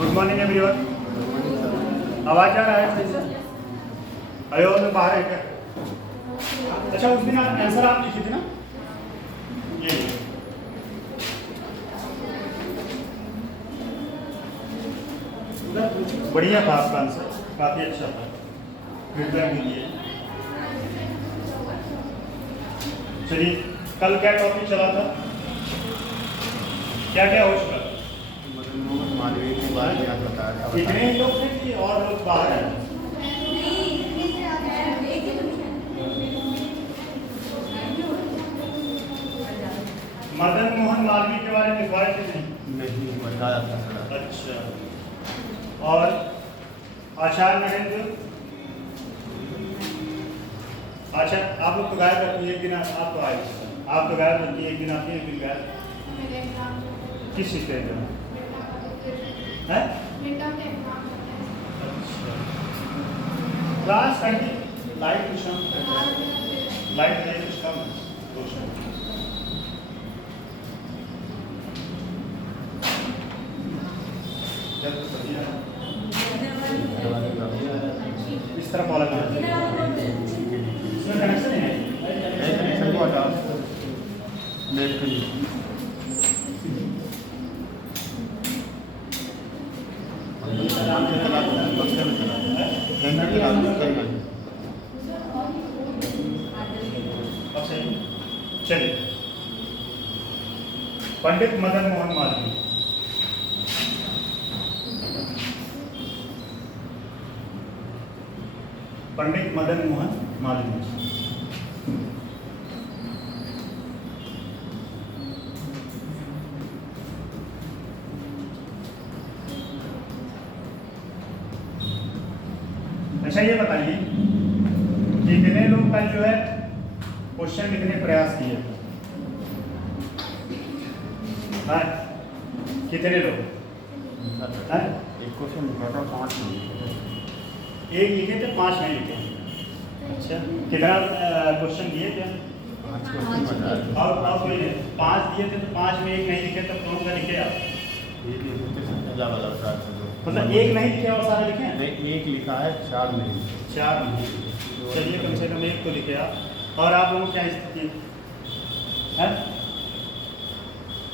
Good morning everyone. आवाज आ रहा है सही से? अरे और में बाहर है क्या? अच्छा, उस दिन आंसर आप लिखी थी ना, ये बढ़िया था आपका आंसर, काफी अच्छा था, फीडबैक भी दिए। चलिए, कल क्या टॉपिक चला था, क्या क्या हो चुका? मालवीय के बारे में आप बता रहे हैं। इतने ही लोग थे कि और लोग बाहर हैं? मदन मोहन मालवीय के बारे में लिखवाए थे नहीं बताया था सर। अच्छा, और आचार्य नरेंद्र? अच्छा, आप लोग तो गायब रहती है, एक दिन आप तो आए, आप तो गायब रहती है, एक दिन आती है, एक दिन गायब। किस चीज़ का एग्जाम है? अच्छा, क्लास करती लाइट कुछ कम, लाइट है कुछ कम रोशन। इस तरफ वाला इसमें कनेक्शन है? कनेक्शन को हटा नेट के लिए। चलिए, पंडित मदन मोहन मालवीय। पंडित मदन मोहन मालवीय अच्छा, ये बताइए कितने लोग कल जो है क्वेश्चन लिखने प्रयास किए? हाँ, कितने लोग? हाँ? एक क्वेश्चन लिखा था 5 मिनट। एक लिखे थे, 5 नहीं लिखे। अच्छा, कितना क्वेश्चन दिए थे? 5 क्वेश्चन बताया। और कोई नहीं, 5 दिए थे तो 5 में एक नहीं लिखे, तब कौन सा लिखे आप? अलग अलग साथ मतलब एक नहीं लिखे और सारे लिखे हैं? नहीं, एक लिखा है, 4 नहीं। 4 नहीं। चलिए, कम से कम एक तो लिखे आप। और आप लोगों की क्या स्थिति है?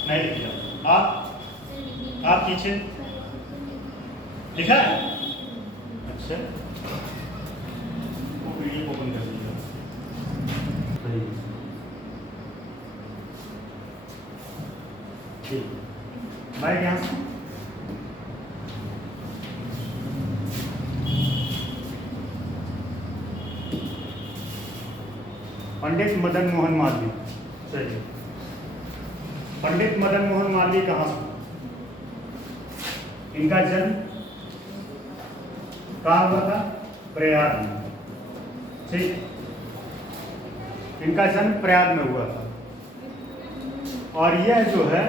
नहीं लिखे आप पीछे लिखा है? अच्छा, वो वीडियो ओपन कर दीजिए। ठीक, बाइक यहाँ से। पंडित मदन मोहन मालवीय, चलिए, पंडित मदन मोहन मालवीय कहाँ से? इनका जन्म कहाँ हुआ था? प्रयाग में। ठीक, इनका जन्म प्रयाग में हुआ था। और यह जो है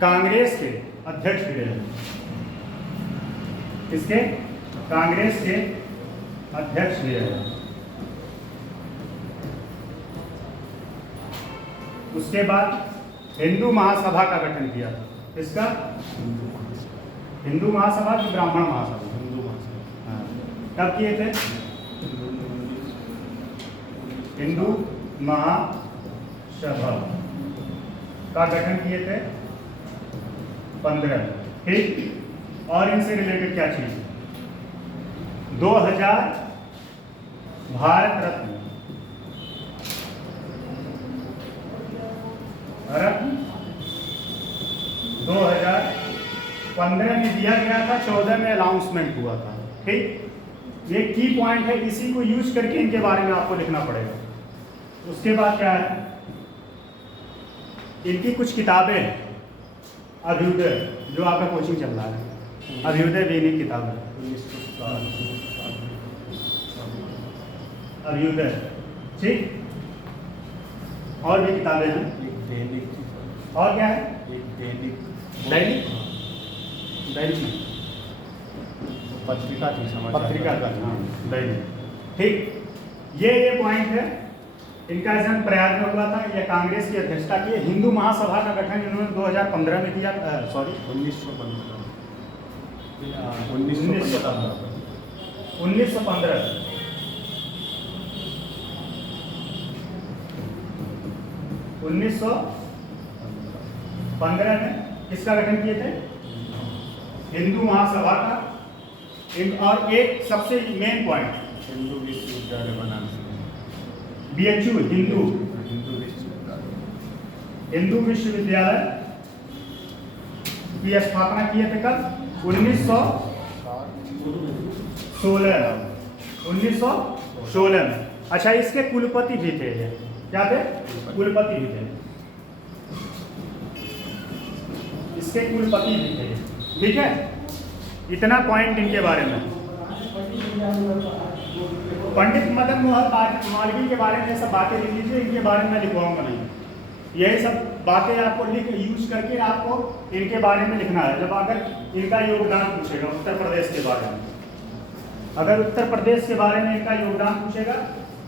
कांग्रेस के अध्यक्ष भी रहे। किसके? कांग्रेस के अध्यक्ष भी रहे। उसके बाद हिंदू महासभा का गठन किया। किसका? हिंदू महासभा की ब्राह्मण महासभा? हिंदू महासभा। हाँ, कब किए थे? हिंदू महासभा का गठन किए थे 15। ठीक, और इनसे रिलेटेड क्या चीज? 2000 भारत रत्न 2015 में दिया गया था, 14 में अनाउंसमेंट हुआ था। ठीक, ये की पॉइंट है, इसी को यूज करके इनके बारे में आपको लिखना पड़ेगा। उसके बाद क्या है, इनकी कुछ किताबें हैं। अभ्युदय, जो आपका कोचिंग चल रहा है, अभ्युदय भी इन्हीं किताब है। अभ्युदय, ठीक, और भी किताबें हैं। और क्या है? दैनिक पत्रिका थी, पत्रिका का, हाँ, दैनिक। ठीक, ये पॉइंट है। इनका जन्म प्रयाग में हुआ था, यह कांग्रेस की अध्यक्षता की। हिंदू महासभा का गठन इन्होंने 2015 में किया, सॉरी 1915 1915 1915 में किसका गठन किए थे? हिंदू महासभा का। और एक सबसे मेन पॉइंट, हिंदू विश्वविद्यालय बनाने BHU हिंदू विश्वविद्यालय की स्थापना किए थे कब? 1916 में। अच्छा, इसके कुलपति भी थे ये। क्या थे? कुलपति भी थे। इसके कुलपति भी थे। ठीक है, इतना पॉइंट इनके बारे में। पंडित मदन मोहन मालवीय के बारे में सब बातें लिख लीजिए, इनके बारे में लिखवाऊंगा नहीं। यही सब बातें आपको यूज करके आपको इनके बारे में लिखना है। जब अगर इनका योगदान पूछेगा उत्तर प्रदेश के बारे में, अगर उत्तर प्रदेश के बारे में इनका योगदान पूछेगा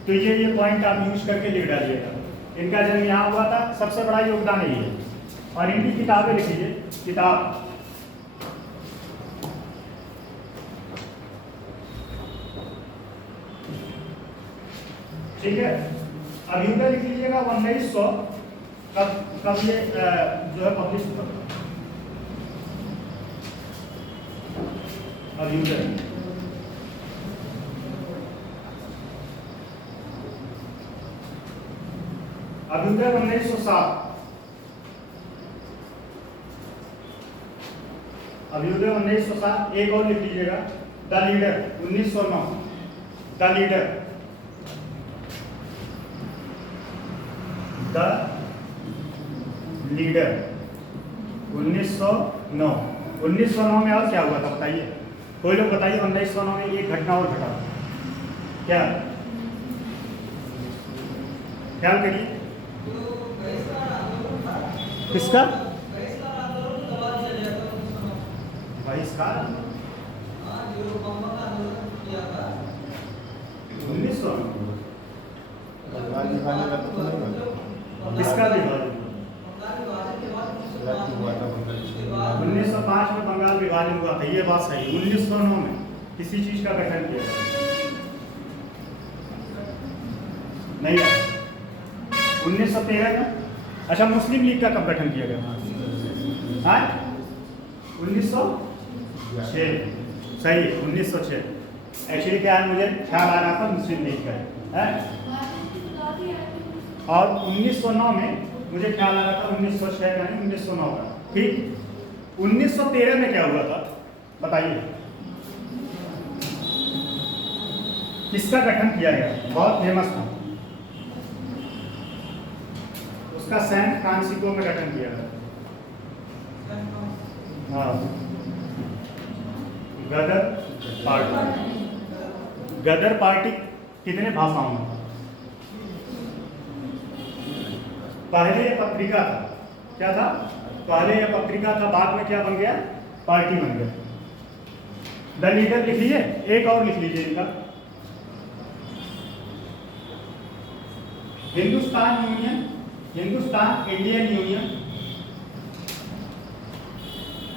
तो ये पॉइंट आप यूज करके लिख डालिएगा। इनका जन्म यहाँ हुआ था, सबसे बड़ा योगदान यही है। और इनकी किताबें लिख लीजिए, किताब ठीक है। अभ्युदय लिख लीजिएगा 1900 कब ये जो है पब्लिश हुआ अभ्युदय। अभ्युदय 1907। अभ्युदय 1907। एक और लिख लीजिएगा the leader 1909। The leader, the leader 1909। 1909 में और क्या हुआ था बताइए? कोई लोग बताइए। 1909 में एक घटना और घटा। क्या? ख्याल करिए। किसका? बहिष्कार 1900। किसका विभाजन? 1905 में बंगाल विभाजन हुआ था, ये बात सही। 1909 में किसी चीज का गठन किया नहीं है। 1913 में। अच्छा, मुस्लिम लीग का कब गठन किया गया? 1906। सही है, 1906। एक्चुअली क्या है, मुझे ख्याल आ रहा था मुस्लिम लीग का है। और 1909 में मुझे ख्याल आ रहा था 1906 का नहीं, 1909 का। ठीक। 1913 में क्या हुआ था बताइए? किसका गठन किया गया? बहुत फेमस था। उसका सैन फ्रांसिस्को में गठन किया गया। हाँ, गदर पार्टी। गदर पार्टी कितने भाषाओं में? पहले ये पत्रिका था। क्या था? पहले ये पत्रिका था, बाद में क्या बन गया? पार्टी बन गया। द लीडर लिख लीजिए। एक और लिख लीजिए इनका, Hindustan union, Hindustan Indian union,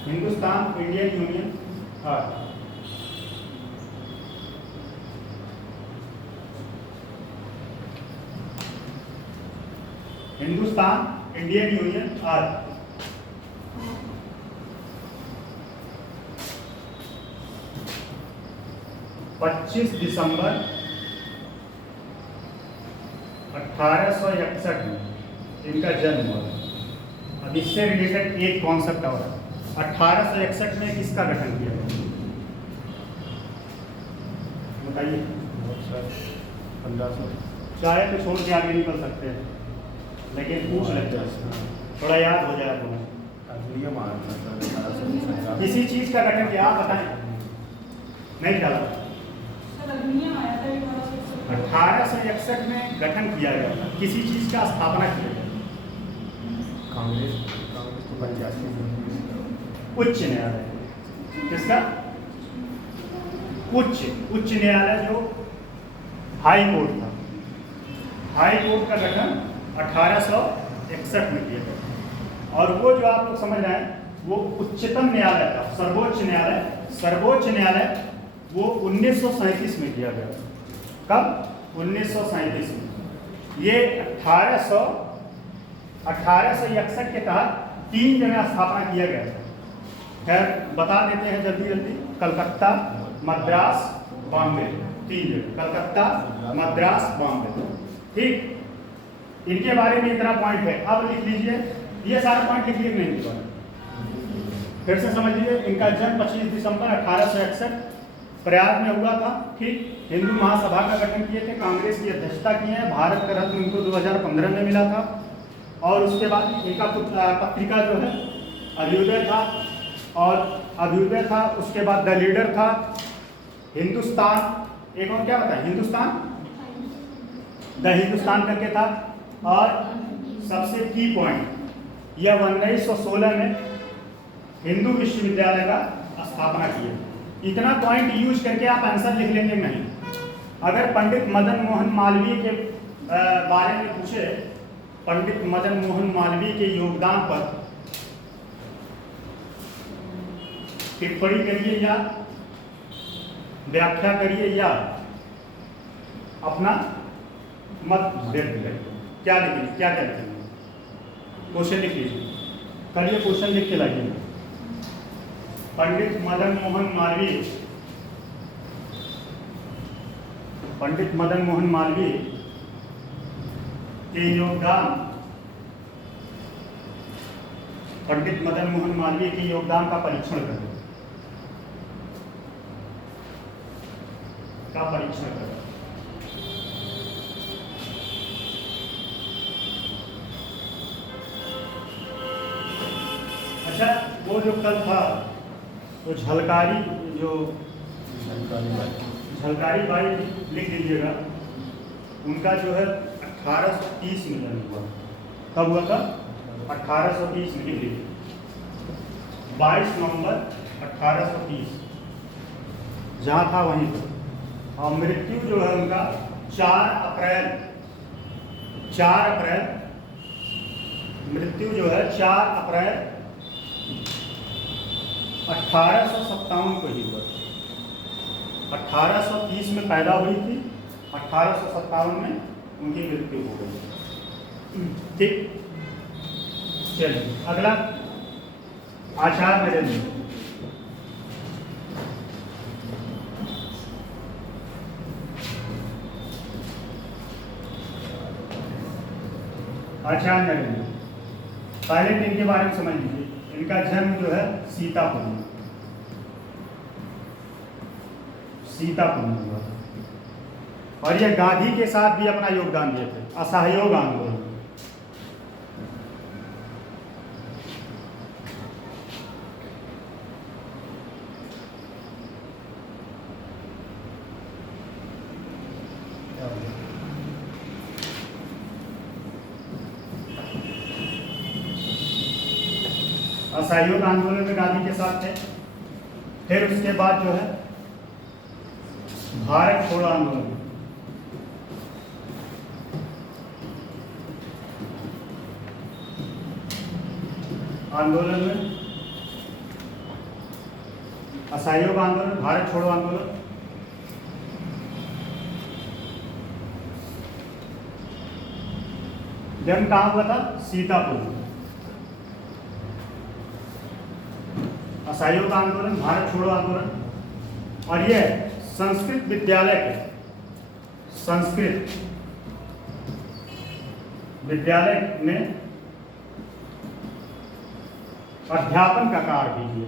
Hindustan Indian union. हाँ, हिंदुस्तान इंडियन यूनियन। आज 25 दिसंबर 1861 में इनका जन्म हुआ। अब इससे रिलेटेड एक कॉन्सेप्ट और है। 1861 में किसका गठन किया गया बताइए? 1500। चाहे तो छोड़ के आगे निकल सकते हैं, लेकिन पूछ लेते हैं, थोड़ा याद हो जाए तो। किसी चीज का गठन किया, आप बताएं। नहीं ख्याल? 1861 में गठन किया गया था। किसी चीज का स्थापना किया गया। कांग्रेस तो 85 में। उच्च न्यायालय। किसका? उच्च न्यायालय जो हाई कोर्ट था। हाई कोर्ट का गठन 1861 में किया गया। और वो जो आप लोग समझ रहे हैं वो उच्चतम न्यायालय था, सर्वोच्च न्यायालय वो 1937 में किया गया। कब? 1937 में। ये 1861 के तहत 3 जगह स्थापना किया गया था। खैर बता देते हैं जल्दी जल्दी, कलकत्ता, मद्रास, बॉम्बे, 3 जगह, कलकत्ता, मद्रास, बॉम्बे। ठीक, इनके बारे में इतना पॉइंट है। अब लिख लीजिए, ये सारा पॉइंट लिख लीजिए, नहीं फिर से समझ लीजिए। इनका जन्म 25 दिसंबर 1861 प्रयाग में हुआ था। ठीक, हिंदू महासभा का गठन किए थे, कांग्रेस की अध्यक्षता की है, भारत का रत्न उनको 2015 में मिला था। और उसके बाद इनका पत्रिका जो है अभ्युदय था, और अभ्युदय था, उसके बाद द लीडर था, हिंदुस्तान, एक और क्या बताया, हिंदुस्तान, द हिंदुस्तान करके था। और सबसे की पॉइंट, यह 1916 में हिंदू विश्वविद्यालय का स्थापना किया। इतना पॉइंट यूज करके आप आंसर लिख लेंगे नहीं। अगर पंडित मदन मोहन मालवीय के बारे में पूछे, पंडित मदन मोहन मालवीय के योगदान पर टिप्पणी करिए या व्याख्या करिए या अपना मत व्यक्त करिए, क्या लिखेंगे, क्या क्या लिखेंगे? क्वेश्चन लिख लीजिए, करिए क्वेश्चन लिख के लाइए। पंडित मदन मोहन मालवीय, पंडित मदन मोहन मालवीय के योगदान, पंडित मदन मोहन मालवीय के योगदान का परीक्षण करें, का परीक्षण करें। अच्छा, वो जो कल था तो झलकारी, जो झलकारी बाई लिख लीजिएगा, उनका जो है 1830 में जन्म हुआ। कब हुआ था? 1830 में, लिख लीजिए 22 नवंबर 1830, जहाँ था वहीं पर। और मृत्यु जो है उनका 4 अप्रैल, मृत्यु जो है 4 अप्रैल 1857 को ही हुआ। 1830 में पैदा हुई थी, 1857 में उनकी मृत्यु हो गई। ठीक, चलिए अगला, आचार्य नरेंद्र। आचार्य नरेंद्र, पहले तो इनके बारे में समझ लीजिए। इनका जन्म जो है सीतापुर में हुआ, और ये गांधी के साथ भी अपना योगदान दिए थे, असहयोग आंदोलन। असहयोग आंदोलन में गांधी के साथ थे। फिर उसके बाद जो है भारत छोड़ो आंदोलन, में असहयोग आंदोलन, भारत छोड़ो आंदोलन। जन्म कहाँ हुआ था? सीतापुर। असहयोग आंदोलन, भारत छोड़ो आंदोलन, और यह संस्कृत विद्यालय में अध्यापन का कार्य भी किया।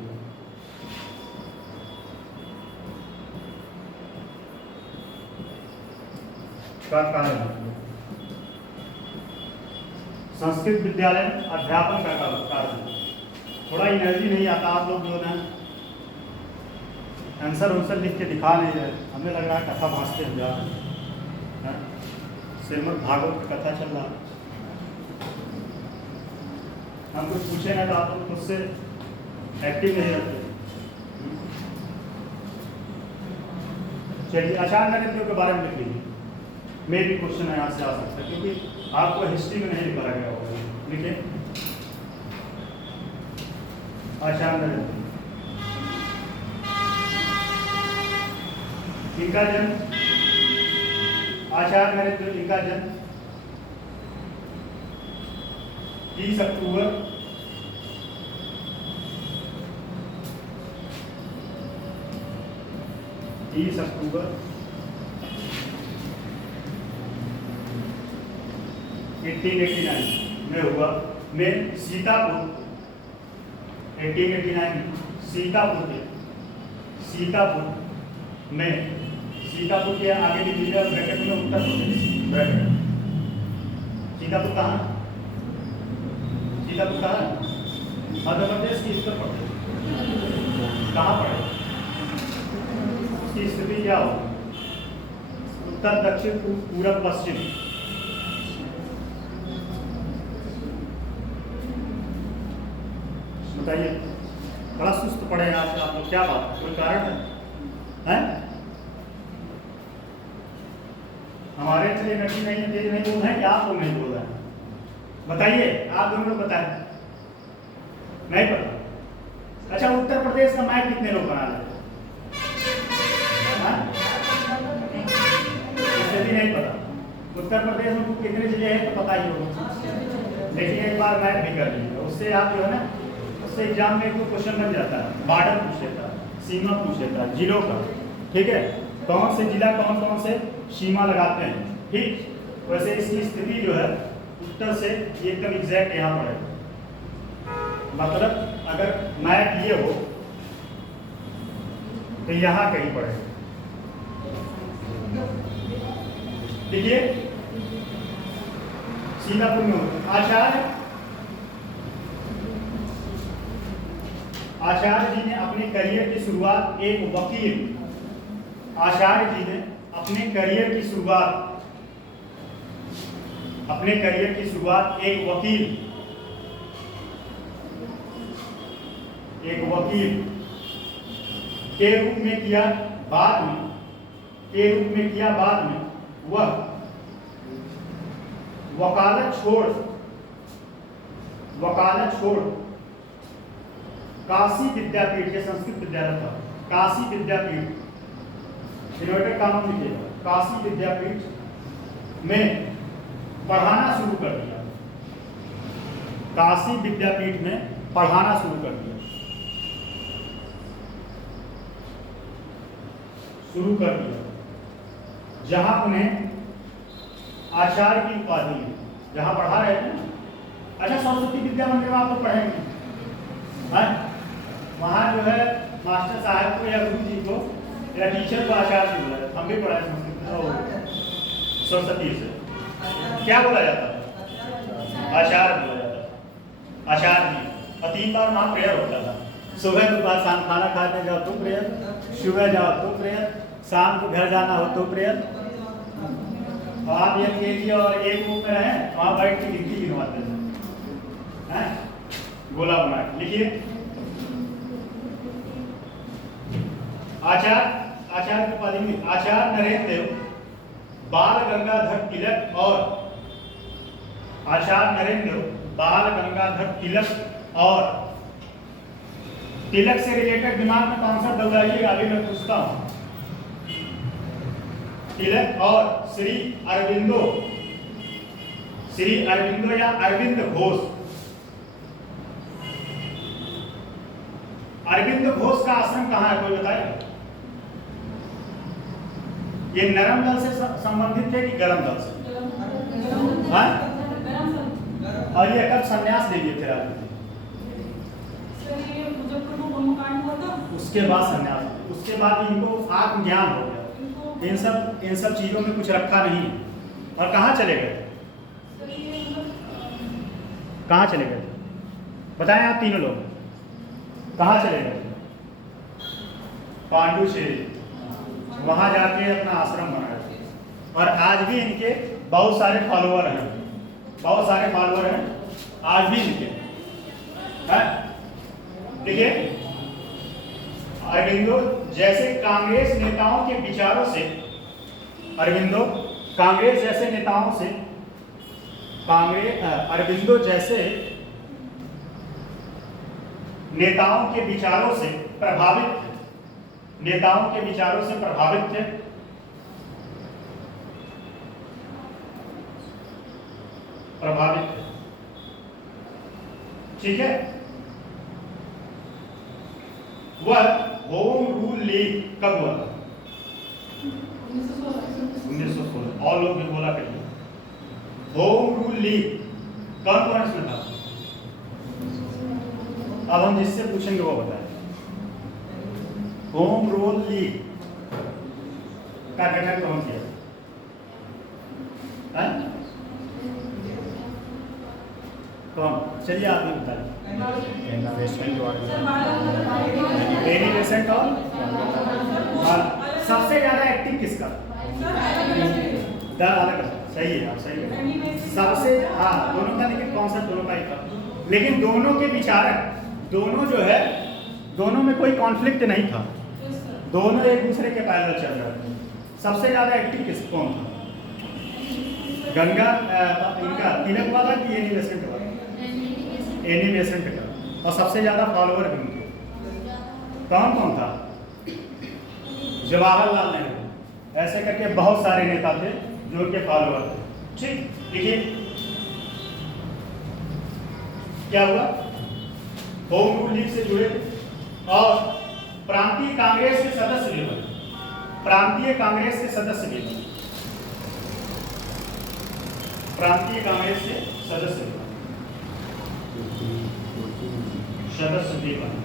संस्कृत विद्यालय में अध्यापन का कार्य। थोड़ा एनर्जी नहीं आता, आप लोग जो है आंसर लिख के दिखा नहीं रहे। हमें लग रहा है कथा भाषते हम जा रहे हैं, श्रीमद् भागवत की कथा चल रहा। हम कुछ पूछे ना तो आप लोग खुद से एक्टिव नहीं रहते। चलिए, आचार्य नरेंद्र के बारे में लिख लीजिए। मे भी क्वेश्चन यहाँ से आ सकता है, क्योंकि आपको हिस्ट्री में नहीं लिखा गया होगा। लिखे आचार्य नरेंद्र। इनका जन्म आचार्य नरेंद्र, इनका जन्म 30 अक्टूबर 1889 में हुआ। में सीतापुर 1889 सीतापुर में सीतापुर के आगे लिख लीजिए ब्रैकेट में उत्तर प्रदेश। ब्रैकेट सीतापुर कहाँ है? मध्य प्रदेश की उत्तर प्रदेश कहाँ पड़े? उसकी स्थिति क्या हो? उत्तर, दक्षिण, पूरब, पश्चिम। बताइए, बड़ा सुस्त पड़े हैं आज आप लोग, क्या बात है? कोई कारण है? हमारे अंदर एनर्जी नहीं है, तेज नहीं बोल रहे हैं कि आप लोग नहीं बोल रहे हैं? बताइए, आप दोनों लोग बताएं। नहीं पता? अच्छा, उत्तर प्रदेश का मैप कितने लोग बना लेते? स्थिति नहीं पता। उत्तर प्रदेश में कितने जिले हैं तो पता ही होगा, लेकिन एक बार मैप भी कर लीजिए, उससे आप जो है ना, उससे एग्जाम में एक क्वेश्चन बन जाता है, बॉर्डर पूछ लेता है, सीमा पूछ लेता है जिलों का। ठीक है, कौन से जिला कौन कौन से सीमा लगाते हैं। ठीक, वैसे इसकी स्थिति जो है उत्तर से एकदम एग्जैक्ट यहाँ पड़ेगा। मतलब अगर मैप ये हो तो यहाँ कहीं पड़ेगा। देखिए, सीतापुर में आचार्य जी ने अपने करियर की शुरुआत एक वकील, आचार्य जी ने अपने करियर की शुरुआत एक वकील के रूप में किया। बाद में वह वकालत छोड़ काशी विद्यापीठ, ये संस्कृत विद्यालय था, काशी विद्यापीठ, इन्वर्टेड कॉमा लिखिएगा, काशी विद्यापीठ में पढ़ाना शुरू कर दिया। काशी विद्यापीठ में पढ़ाना शुरू कर दिया। जहां उन्हें आचार्य की उपाधि मिली, जहां पढ़ा रहे थे ना। अच्छा, सरस्वती विद्या मंदिर में आप लोग पढ़ेंगे, वहाँ जो है मास्टर साहब को या गुरु जी को या टीचर को आचार्य जी बोला जाता। हम भी पढ़ाए सरस्वती से क्या बोला जाता है? आचार्य बोला जाता है, आचार्य जी। और 3 बार वहाँ प्रेयर होता था, सुबह दोपहर शाम। खाना खाने जाओ तो प्रेयर, सुबह जाओ तो प्रेयर, शाम को घर जाना हो तो प्रेयर। और आप ये कीजिए और एक रूप में रहें, वहाँ बैठ के गिनती गिनवाते हैं, गोला बना के लिखिए। आचार्य की उपाधि में आचार्य नरेंद्र देव बाल गंगाधर तिलक और आचार्य नरेंद्र बाल गंगाधर तिलक और तिलक से रिलेटेड दिमाग में कौन सा दौड़ाइएगा, अभी मैं पूछता हूं। तिलक और श्री अरविंदो या अरविंद घोष। अरविंद घोष का आश्रम कहाँ है, कोई बताएगा? ये नरम दल से संबंधित थे कि गरम दल से? हाँ? और ये कब संन्यास ले लिए थे राजनीति? उसके बाद संन्यास, उसके बाद इनको आत्मज्ञान हो गया। इन सब चीजों में कुछ रखा नहीं। और कहाँ चले गए? बताएं आप तीनों लोग, कहाँ चले गए? पांडुचेरी, वहां जाके अपना आश्रम बनाया। और आज भी इनके बहुत सारे फॉलोअर हैं, आज भी इनके। देखिए, अरविंदो जैसे कांग्रेस नेताओं के विचारों से, अरविंदो जैसे नेताओं के विचारों से प्रभावित थे, नेताओं के विचारों से प्रभावित थे, प्रभावित थे। ठीक है। वह होम रूल लीग कब हुआ था? 1916। और लोग भी बोला करिए। होम रूल लीग कौन कौन इसमें था? अब हम जिससे पूछेंगे वो बताए। होम रूल लीग का गठन कौन किया? कौन? चलिए आप ही बताइए। एनिमेशन और सबसे ज्यादा एक्टिव किसका? अलग सही है, आप सही है। सबसे दोनों का, लेकिन कॉन्सेप्ट दोनों का ही था, लेकिन दोनों के विचारक, दोनों जो है, दोनों में कोई कॉन्फ्लिक्ट नहीं था, दोनों एक दूसरे के पैरेलल चल रहे थे। सबसे ज्यादा एक्टिव किस कौन था? गंगा इनका तिलक वाला कि एनी बेसेंट वाला? एनी बेसेंट का। और सबसे ज्यादा फॉलोअर भी उनके कौन कौन था? जवाहरलाल नेहरू, ऐसे करके बहुत सारे नेता थे जो उनके फॉलोअर थे। ठीक, देखिए क्या हुआ, होम रूल लीग से जुड़े और प्रांतीय कांग्रेस के सदस्य भी बने, प्रांतीय कांग्रेस के सदस्य भी बने, प्रांतीय कांग्रेस के सदस्य भी बने।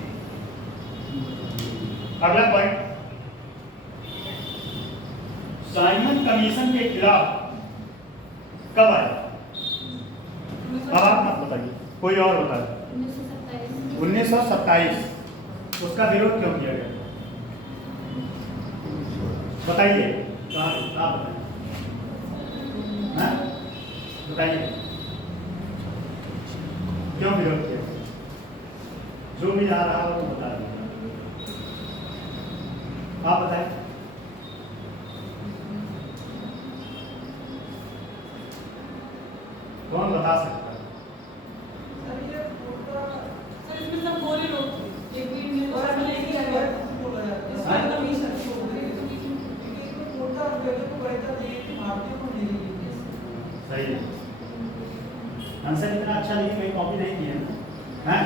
अगला पॉइंट, साइमन कमीशन के खिलाफ कब आया? अब आप मत बताइए, कोई और बताए। 1927। उसका विरोध क्यों किया गया? बताइए, आप बताइए क्यों विरोध किया? जो भी आ रहा हो वो बता दीजिए, आप बताइए। कौन बता सकता है? सही है, आंसर इतना अच्छा लिखे, कहीं कॉपी नहीं किया ना?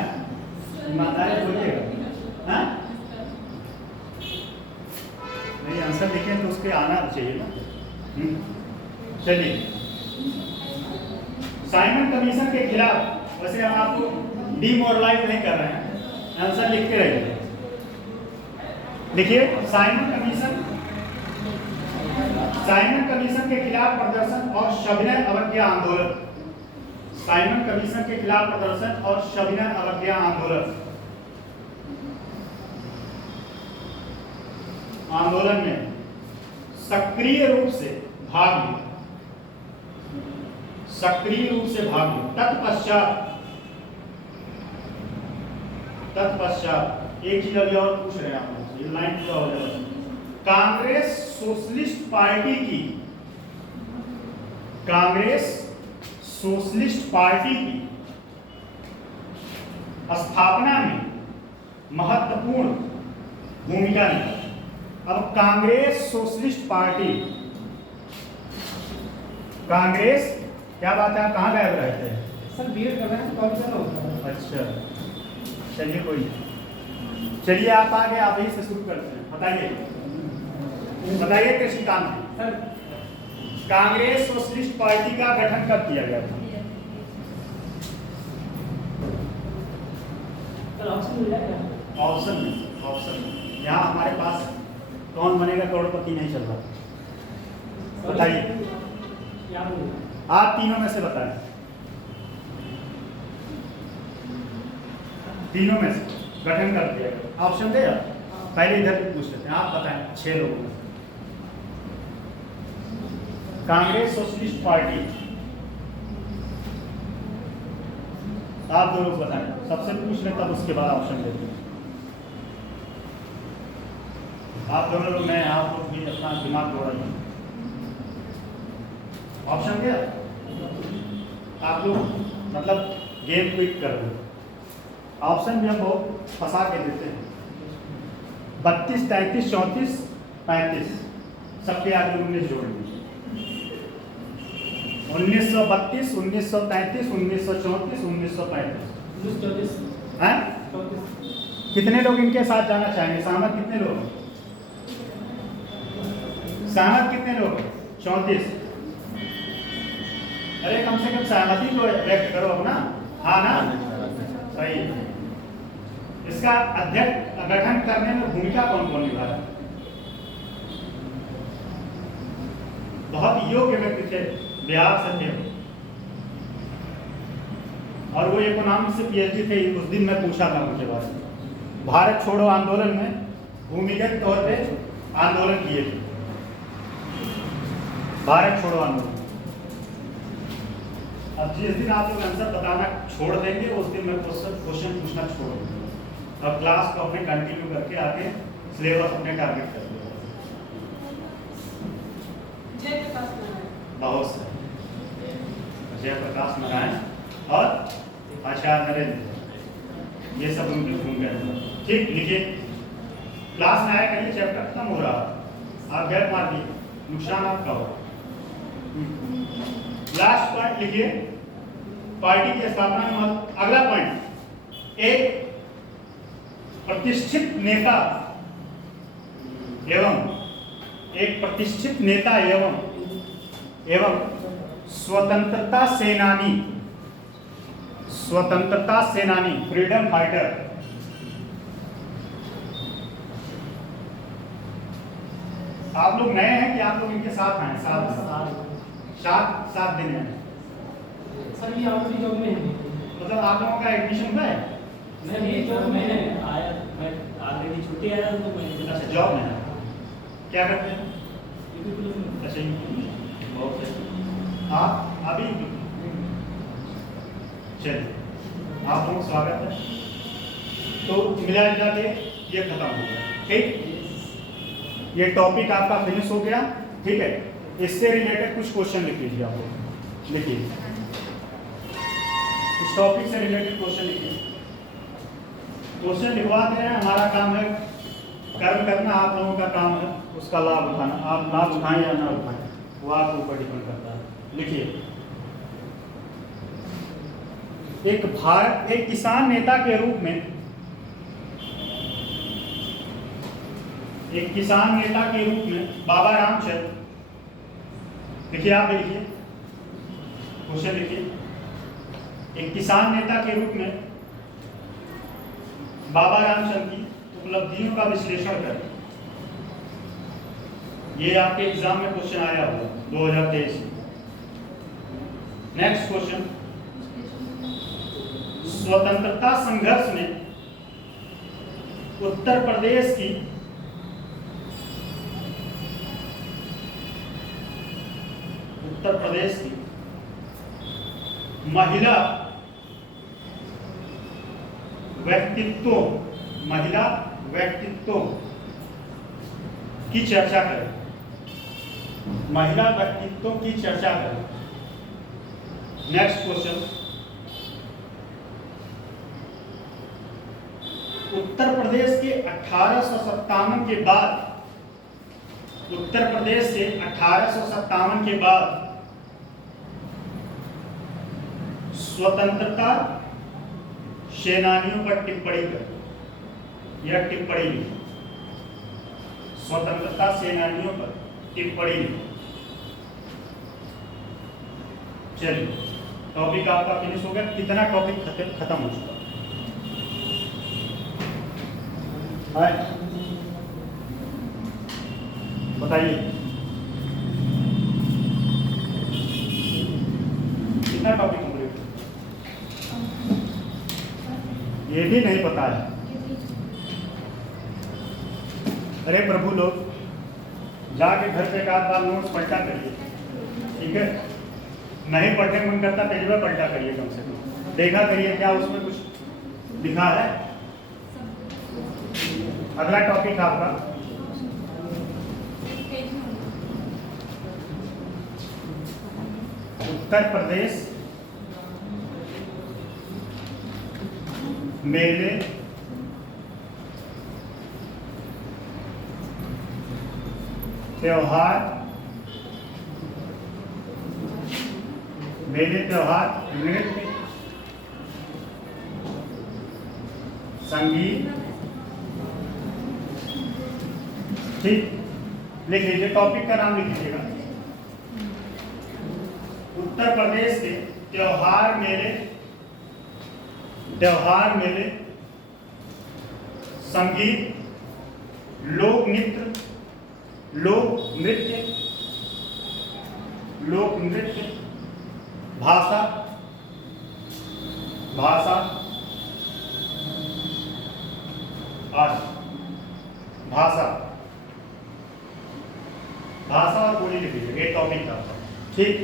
ईमानदारी बोलिएगा। हाँ, नहीं आंसर लिखे तो उसके आना चाहिए ना। चलिए, साइमन कमीशन के खिलाफ, वैसे हम आपको डिमोरलाइज नहीं कर रहे हैं, आंसर लिखते रहिए। लिखिए, साइमन कमीशन के खिलाफ प्रदर्शन और सविनय अवज्ञा आंदोलन, साइमन कमीशन के खिलाफ प्रदर्शन और सविनय अवज्ञा आंदोलन में सक्रिय रूप से भाग लिया, सक्रिय रूप से भाग लिया। तत्पश्चात एक चीज अभी और पूछ रहे हैं आप लोग, ये लाइन पूरा हो जाएगा। कांग्रेस सोशलिस्ट पार्टी की स्थापना में महत्वपूर्ण भूमिका निभाई। अब कांग्रेस सोशलिस्ट पार्टी, कांग्रेस क्या बात है, आप कहाँ गायब रहते हैं? सर बीएड कर रहे हैं, कॉल कर रहा हूँ। अच्छा, चलिए कोई नहीं। चलिए आप आगे, आप ही से शुरू करते हैं। बताइए कृष्णकांत जी, कांग्रेस सोशलिस्ट पार्टी का गठन कब किया गया था? ऑप्शन यहाँ हमारे पास कौन बनेगा करोड़पति नहीं चल रहा, बताइए आप तीनों में से बताएं, तीनों में से गठन कर दिया गया। ऑप्शन दे, पहले इधर भी पूछ लेते हैं, आप बताएं 6 लोगों में। कांग्रेस सोशलिस्ट पार्टी, आप 2 लोग बताएं, सबसे पूछ लें तब उसके बाद ऑप्शन देते हैं। आप दोनों लोग, मैं आप लोग भी अपना दिमाग दौड़ा रहे हैं। ऑप्शन दिया, आप लोग मतलब गेम क्विक कर रहे हो। ऑप्शन भी हम बहुत फंसा के देते हैं। 32, 33, 34, 35 सबके आगे 19 जोड़ दीजिए। 1932, 1933, 1934, 1935 हैं? कितने लोग इनके साथ जाना चाहेंगे? सहमत कितने लोग? सहमत कितने लोग? 34। अरे कम से कम सहमति तो व्यक्त करो अपना। हाँ ना, सही। इसका अध्यक्ष गठन करने में भूमिका कौन कौन निभा रहा है? बहुत योग्य व्यक्ति थे, बिहार से थे और वो इकोनॉमिक्स से पीएचडी थे। उस दिन मैं पूछा था उनके बारे में। भारत छोड़ो आंदोलन में भूमिगत तौर पे आंदोलन किए थे। भारत छोड़ो आंदोलन। अब जिस दिन आप लोग आंसर बताना छोड़ देंगे उस दिन मैं क्वेश्चन पूछना छोड़ दूंगा। अब क्लास को अपने कंटिन्यू करके आगे सिलेबस अपने टारगेट कर देंगे। बहुत से जयप्रकाश नारायण और आचार्य नरेंद्र, ये सब उनके घूम गए। ठीक, लिखिए। क्लास में आया करिए, चैप्टर खत्म हो रहा, आप गैप मार दिए, नुकसान आपका होगा। लास्ट पॉइंट लिखिए, पार्टी की स्थापना में। अगला पॉइंट, एक प्रतिष्ठित नेता एवं स्वतंत्रता सेनानी फ्रीडम फाइटर। आप लोग नए हैं कि आप लोग इनके साथ आए? सात दिन है सर, ये ऑलरेडी जॉब में है। मतलब आप लोगों का एडमिशन हुआ है? नहीं, जॉब में है। आया, मैं ऑलरेडी छुट्टी आया तो मैं। अच्छा, जॉब में है। क्या करते हैं? अच्छा, बहुत है। आप अभी चलिए, आप लोग स्वागत है। तो मिला जुला के ये खत्म हो गया। ठीक, ये टॉपिक आपका फिनिश हो गया। ठीक है, इससे रिलेटेड कुछ क्वेश्चन लिख लीजिए। आप लोग लिखिए, इस टॉपिक से रिलेटेड क्वेश्चन लिखिए। क्वेश्चन लिखवाते हैं, हमारा काम है कर्म करना, आप लोगों का काम है उसका लाभ उठाना। आप लाभ उठाएं या ना उठाएं वो आपके ऊपर डिपेंड करता है। लिखिए, एक किसान नेता के रूप में, एक किसान नेता के रूप में बाबा रामचंद्र, लिखिए, आप भी लिखिए, क्वेश्चन लिखिए। एक किसान नेता के रूप में बाबा रामचंद्र की उपलब्धियों का विश्लेषण करें। ये आपके एग्जाम में क्वेश्चन आया होगा 2023 में। नेक्स्ट क्वेश्चन, स्वतंत्रता संघर्ष में उत्तर प्रदेश की महिला व्यक्तित्वों की चर्चा करें। महिला व्यक्तित्वों की चर्चा करें। नेक्स्ट क्वेश्चन, उत्तर प्रदेश के 1857 के बाद, उत्तर प्रदेश से 1857 के बाद स्वतंत्रता सेनानियों पर टिप्पणी कर, यह टिप्पणी लिखी। स्वतंत्रता सेनानियों पर टिप्पणी लिखी। चलिए, टॉपिक आपका फिनिश हो गया। कितना टॉपिक खत्म हो चुका है? बताइए, कितना टॉपिक कंप्लीट? ये भी नहीं पता है। अरे प्रभु लोग, जाके घर पे एक आध बार नोट्स पलटा करिए। ठीक है, नहीं पढ़ने मन करता पहली बार पलटा करिए, कम से कम देखा करिए क्या उसमें कुछ लिखा है। अगला टॉपिक आपका उत्तर प्रदेश मेले, त्योहार, मेले त्योहार, नृत्य, संगीत। ठीक, लिख लीजिए, टॉपिक का नाम लिख लीजिएगा। उत्तर प्रदेश के त्योहार मेले, संगीत, लोक नृत्य, भाषा, और बोली लिख लीजिए, ये टॉपिक था। ठीक,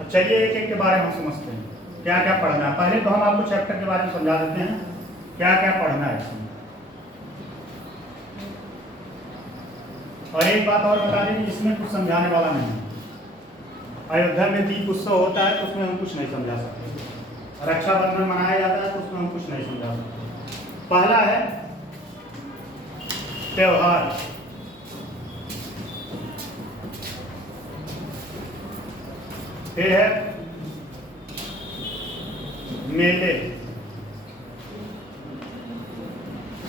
अब चलिए एक एक के बारे में हम समझते हैं क्या क्या पढ़ना है। पहले तो हम आपको चैप्टर के बारे में समझा देते हैं क्या क्या पढ़ना है इसमें। और एक बात और बता दें, इसमें कुछ समझाने वाला नहीं है। अयोध्या में दीप उत्सव होता है तो उसमें हम कुछ नहीं समझा सकते। रक्षाबंधन मनाया जाता है तो उसमें हम कुछ नहीं समझा सकते। पहला है त्योहार। फिर है मेले,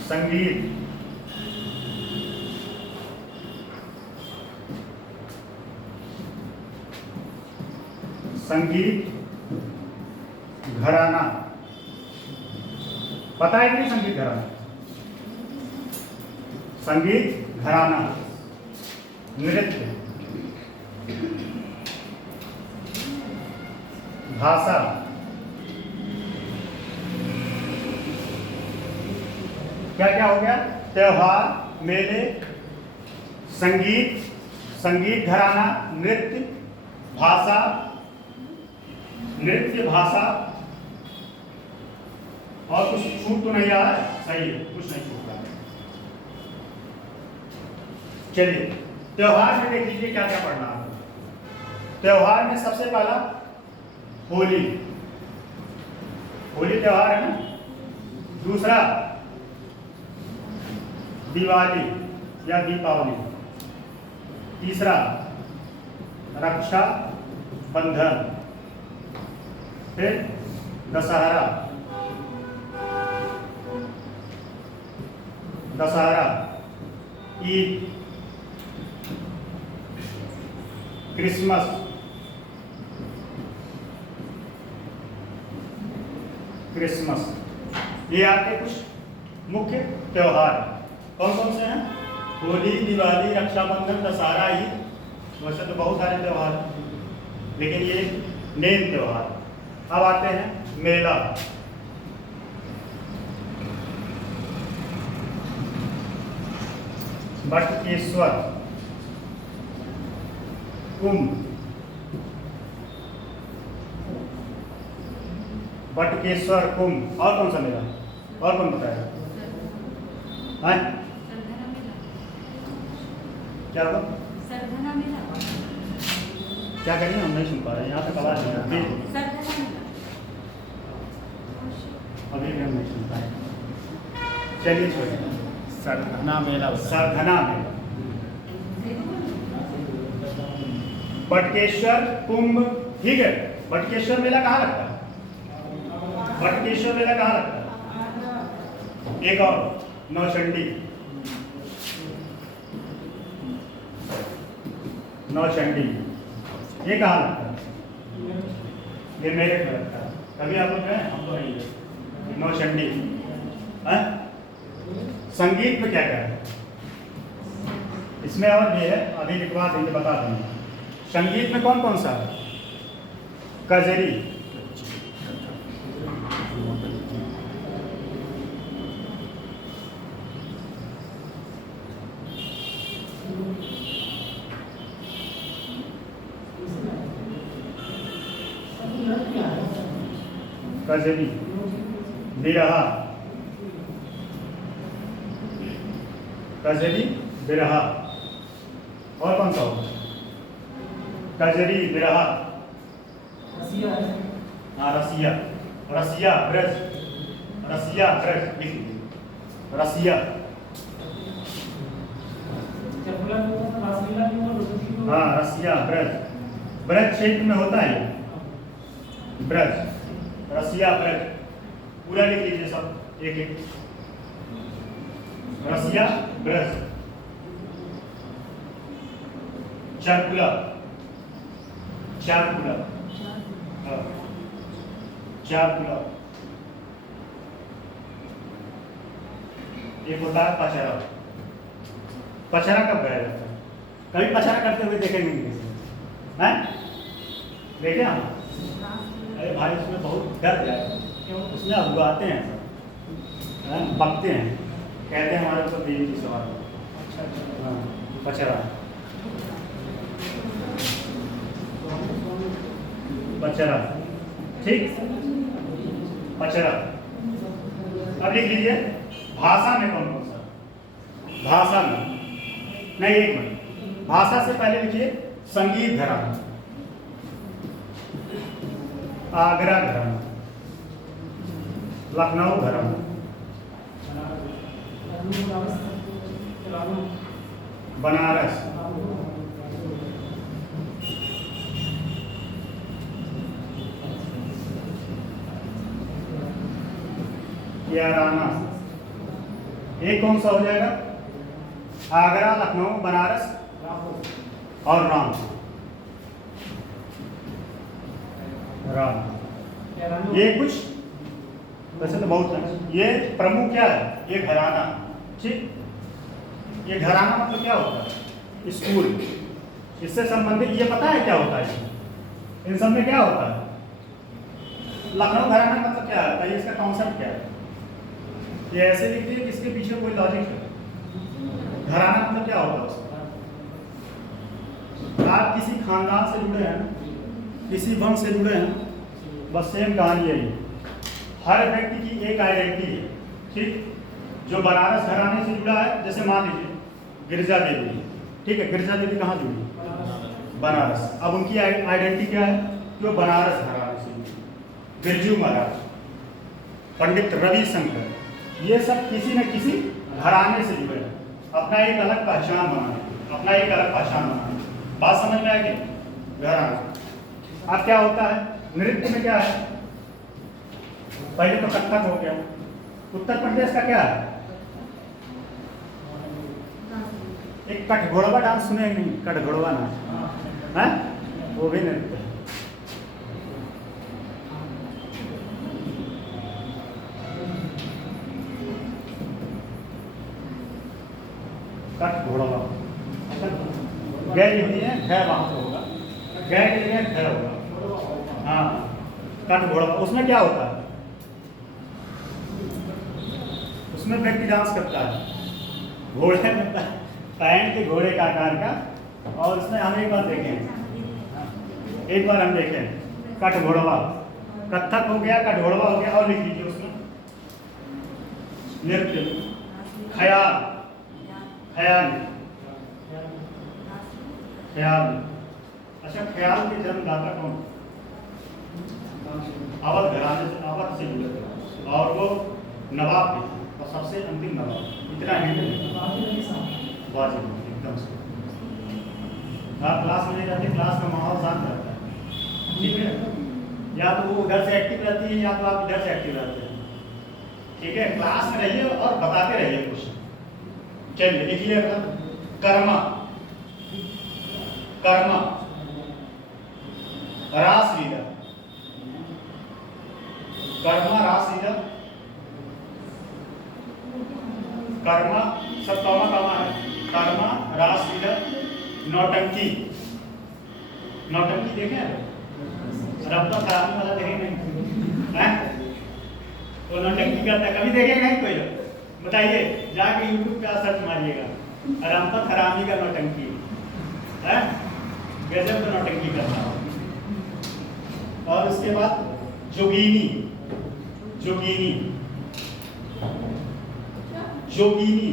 संगीत, घराना। पता है कि नहीं संगीत घराना? संगीत घराना, नृत्य, भाषा, क्या क्या हो गया? त्योहार, मेले, संगीत घराना, नृत्य, भाषा, और कुछ छूट तो नहीं रहा है? सही है, कुछ नहीं छूट रहा है। चलिए त्योहार में देख लीजिए क्या क्या पढ़ना है। त्योहार में सबसे पहला होली त्योहार है ना। दूसरा दिवाली या दीपावली। तीसरा रक्षा बंधन। फिर दशहरा, ईद, क्रिसमस, ये आपके कुछ मुख्य त्योहार कौन कौन से हैं? होली, दिवाली, रक्षाबंधन, दशहरा, ईद। वैसे तो बहुत सारे त्योहार हैं लेकिन ये मेन त्योहार। अब आते हैं मेला। बटकेश्वर, कुंभ, बटकेश्वर, कुंभ। और कौन सा मेला? और कौन बताएगा? क्या हुआ? क्या करिए, हम नहीं सुन पा रहे, यहाँ तक आवाज नहीं आ रही। अभी भी हम नहीं सुन पाए। चलिए छोड़िए। सरधना मेला, बटकेश्वर, कुंभ, ठीक है। बटकेश्वर मेला कहाँ लगता है? बटकेश्वर मेला कहाँ लगता है? एक और नौचंडी, ये कहाँ लगता है? ये मेरठ में लगता है। कभी आप लोग गए? हम तो नहीं गए। नौचंडी। संगीत में क्या क्या है इसमें? और भी है, अभी लिखवा देंगे, बता देंगे। संगीत में कौन कौन सा है? कजरी, बिरहा, और कौन सा होगा? कजरी, बिरहा, रसिया, ब्रज, रसिया ब्रज लिख लीजिए, रसिया। चकुला भी होगा, रासलीला भी होगा, द्रौपदी भी होगा। हाँ, रसिया ब्रज, ब्रज क्षेत्र में होता है ब्रज, रसिया ब्रज पूरा लिख लीजिए सब एक एक, रसिया ब्रज। चारकुला, चारकुला, हाँ, चारकुला। एक होता है पचरा, पचरा कब गाया जाता है? कभी पचरा करते हुए देखेंगे नहीं किसी हैं? देखे हम? अरे भाई उसमें बहुत डर जाए, उसमें अगुआते हैं सब, बकते हैं, कहते हैं हमारे ऊपर देवी की सवार। हाँ, पचरा, पचरा, ठीक, पचरा। अब लिख लीजिए भाषा में कौन कौन सा, भाषा में नहीं, एक मिनट, भाषा से पहले लिखिए संगीत घराना, आगरा घराना, लखनऊ घराना, बनारस, याराना। एक कौन सा हो जाएगा? आगरा, लखनऊ, बनारस और राम, राम। ये कुछ वैसे तो बहुत है, ये प्रमुख क्या है? ये घराना, ठीक। ये घराना मतलब क्या होता है? स्कूल, इससे संबंधित ये पता है क्या होता है? इन सब में क्या होता है? लखनऊ घराना मतलब क्या है? इसका कॉन्सेप्ट क्या है? ये ऐसे लिखते हैं कि इसके पीछे कोई लॉजिक है। घराना मतलब क्या होता है उसका? आप किसी खानदान से जुड़े हैं, किसी वंश से जुड़े हैं, बस सेम कहानी है ये। हर व्यक्ति की एक आइडेंटिटी है, ठीक। जो बनारस घराने से जुड़ा है, जैसे मान लीजिए गिरजा देवी, ठीक है, गिरजा देवी कहाँ जुड़ी? बनारस। अब उनकी आइडेंटिटी क्या है? जो बनारस घराने से जुड़ी। बिरजू महाराज, पंडित रविशंकर, ये सब किसी न किसी घराने से जुड़े हैं, अपना एक अलग पहचान बनाने, अपना एक अलग पहचान बनाने। बात समझ में आएगी? घराना। अब क्या होता है नृत्य में? क्या है? पहले तो कथक हो गया। उत्तर प्रदेश का क्या है? एक कठघोड़वा डांस सुने नहीं? कठघोड़वा नाच है, वो भी नृत्य है। कठघोड़वा, गै नहीं है, घै वहां पे होगा, गै नहीं है, घै होगा। हाँ, कठघोड़वा। उसमें क्या होता है? उसमें व्यक्ति डांस करता है घोड़े में, पैंट के घोड़े का आकार का। और उसमें हम एक बार देखें, एक बार हम देखें कठघोड़वा, कथक हो गया, कठघोड़वा हो गया, और लिख लीजिए उसमें नृत्य, ख्याल, ख्याल, ख्याल। अच्छा, ख्याल के जन्मदाता कौन? अवध घराने से, अवध से जुड़े थे, और वो नवाब थे, और सबसे अंतिम नवाब। इतना हिंट वाजिब एकदम से। आप क्लास में नहीं जाते, क्लास का माहौल शांत रहता है, ठीक है। या तो वो उधर से एक्टिव रहती है, या तो आप इधर से एक्टिव रहते हैं, ठीक है। क्लास में रहिए और बताते रहिए कुछ। चलिए लिखिए कर्मा, कर्मा, रासलीला, कर्मा, रासलीला, कर्मा, सब कामा कामा है। कर्मा, रासलीला, नौटंकी। नौटंकी देखे हैं? रब्ता खराबी वाला देखे नहीं हैं? वो नौटंकी करता है, कभी देखे नहीं कोई? बताइए, जाके यूट्यूब पे सर्च मारिएगा, रामपत हरामी का नौटंकी है, गजब का नौटंकी करता है। और उसके बाद जोगिनी, जोगिनी, जोगिनी,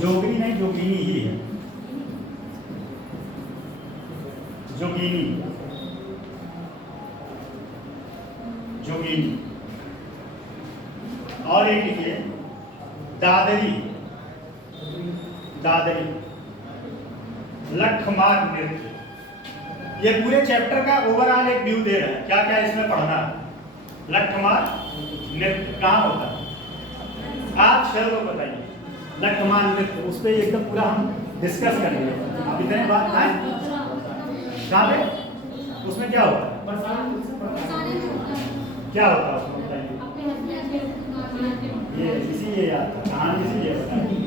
जोगिनी नहीं, जोगिनी ही है, जोगिनी। लिखिए दादरी, दादरी, लठमार नृत्य। ये पूरे चैप्टर का ओवरऑल एक व्यू दे रहा है, क्या क्या इसमें पढ़ना है। लठमार नृत्य कहाँ होता है, आप शहर को बताइए। लठमार नृत्य उस पर एकदम पूरा हम डिस्कस करेंगे। अब इतने बात आए कहाँ पे, उसमें क्या होता है, क्या होता है उसमें बताइए। ये इसीलिए याद था, कहानी इसीलिए बताइए।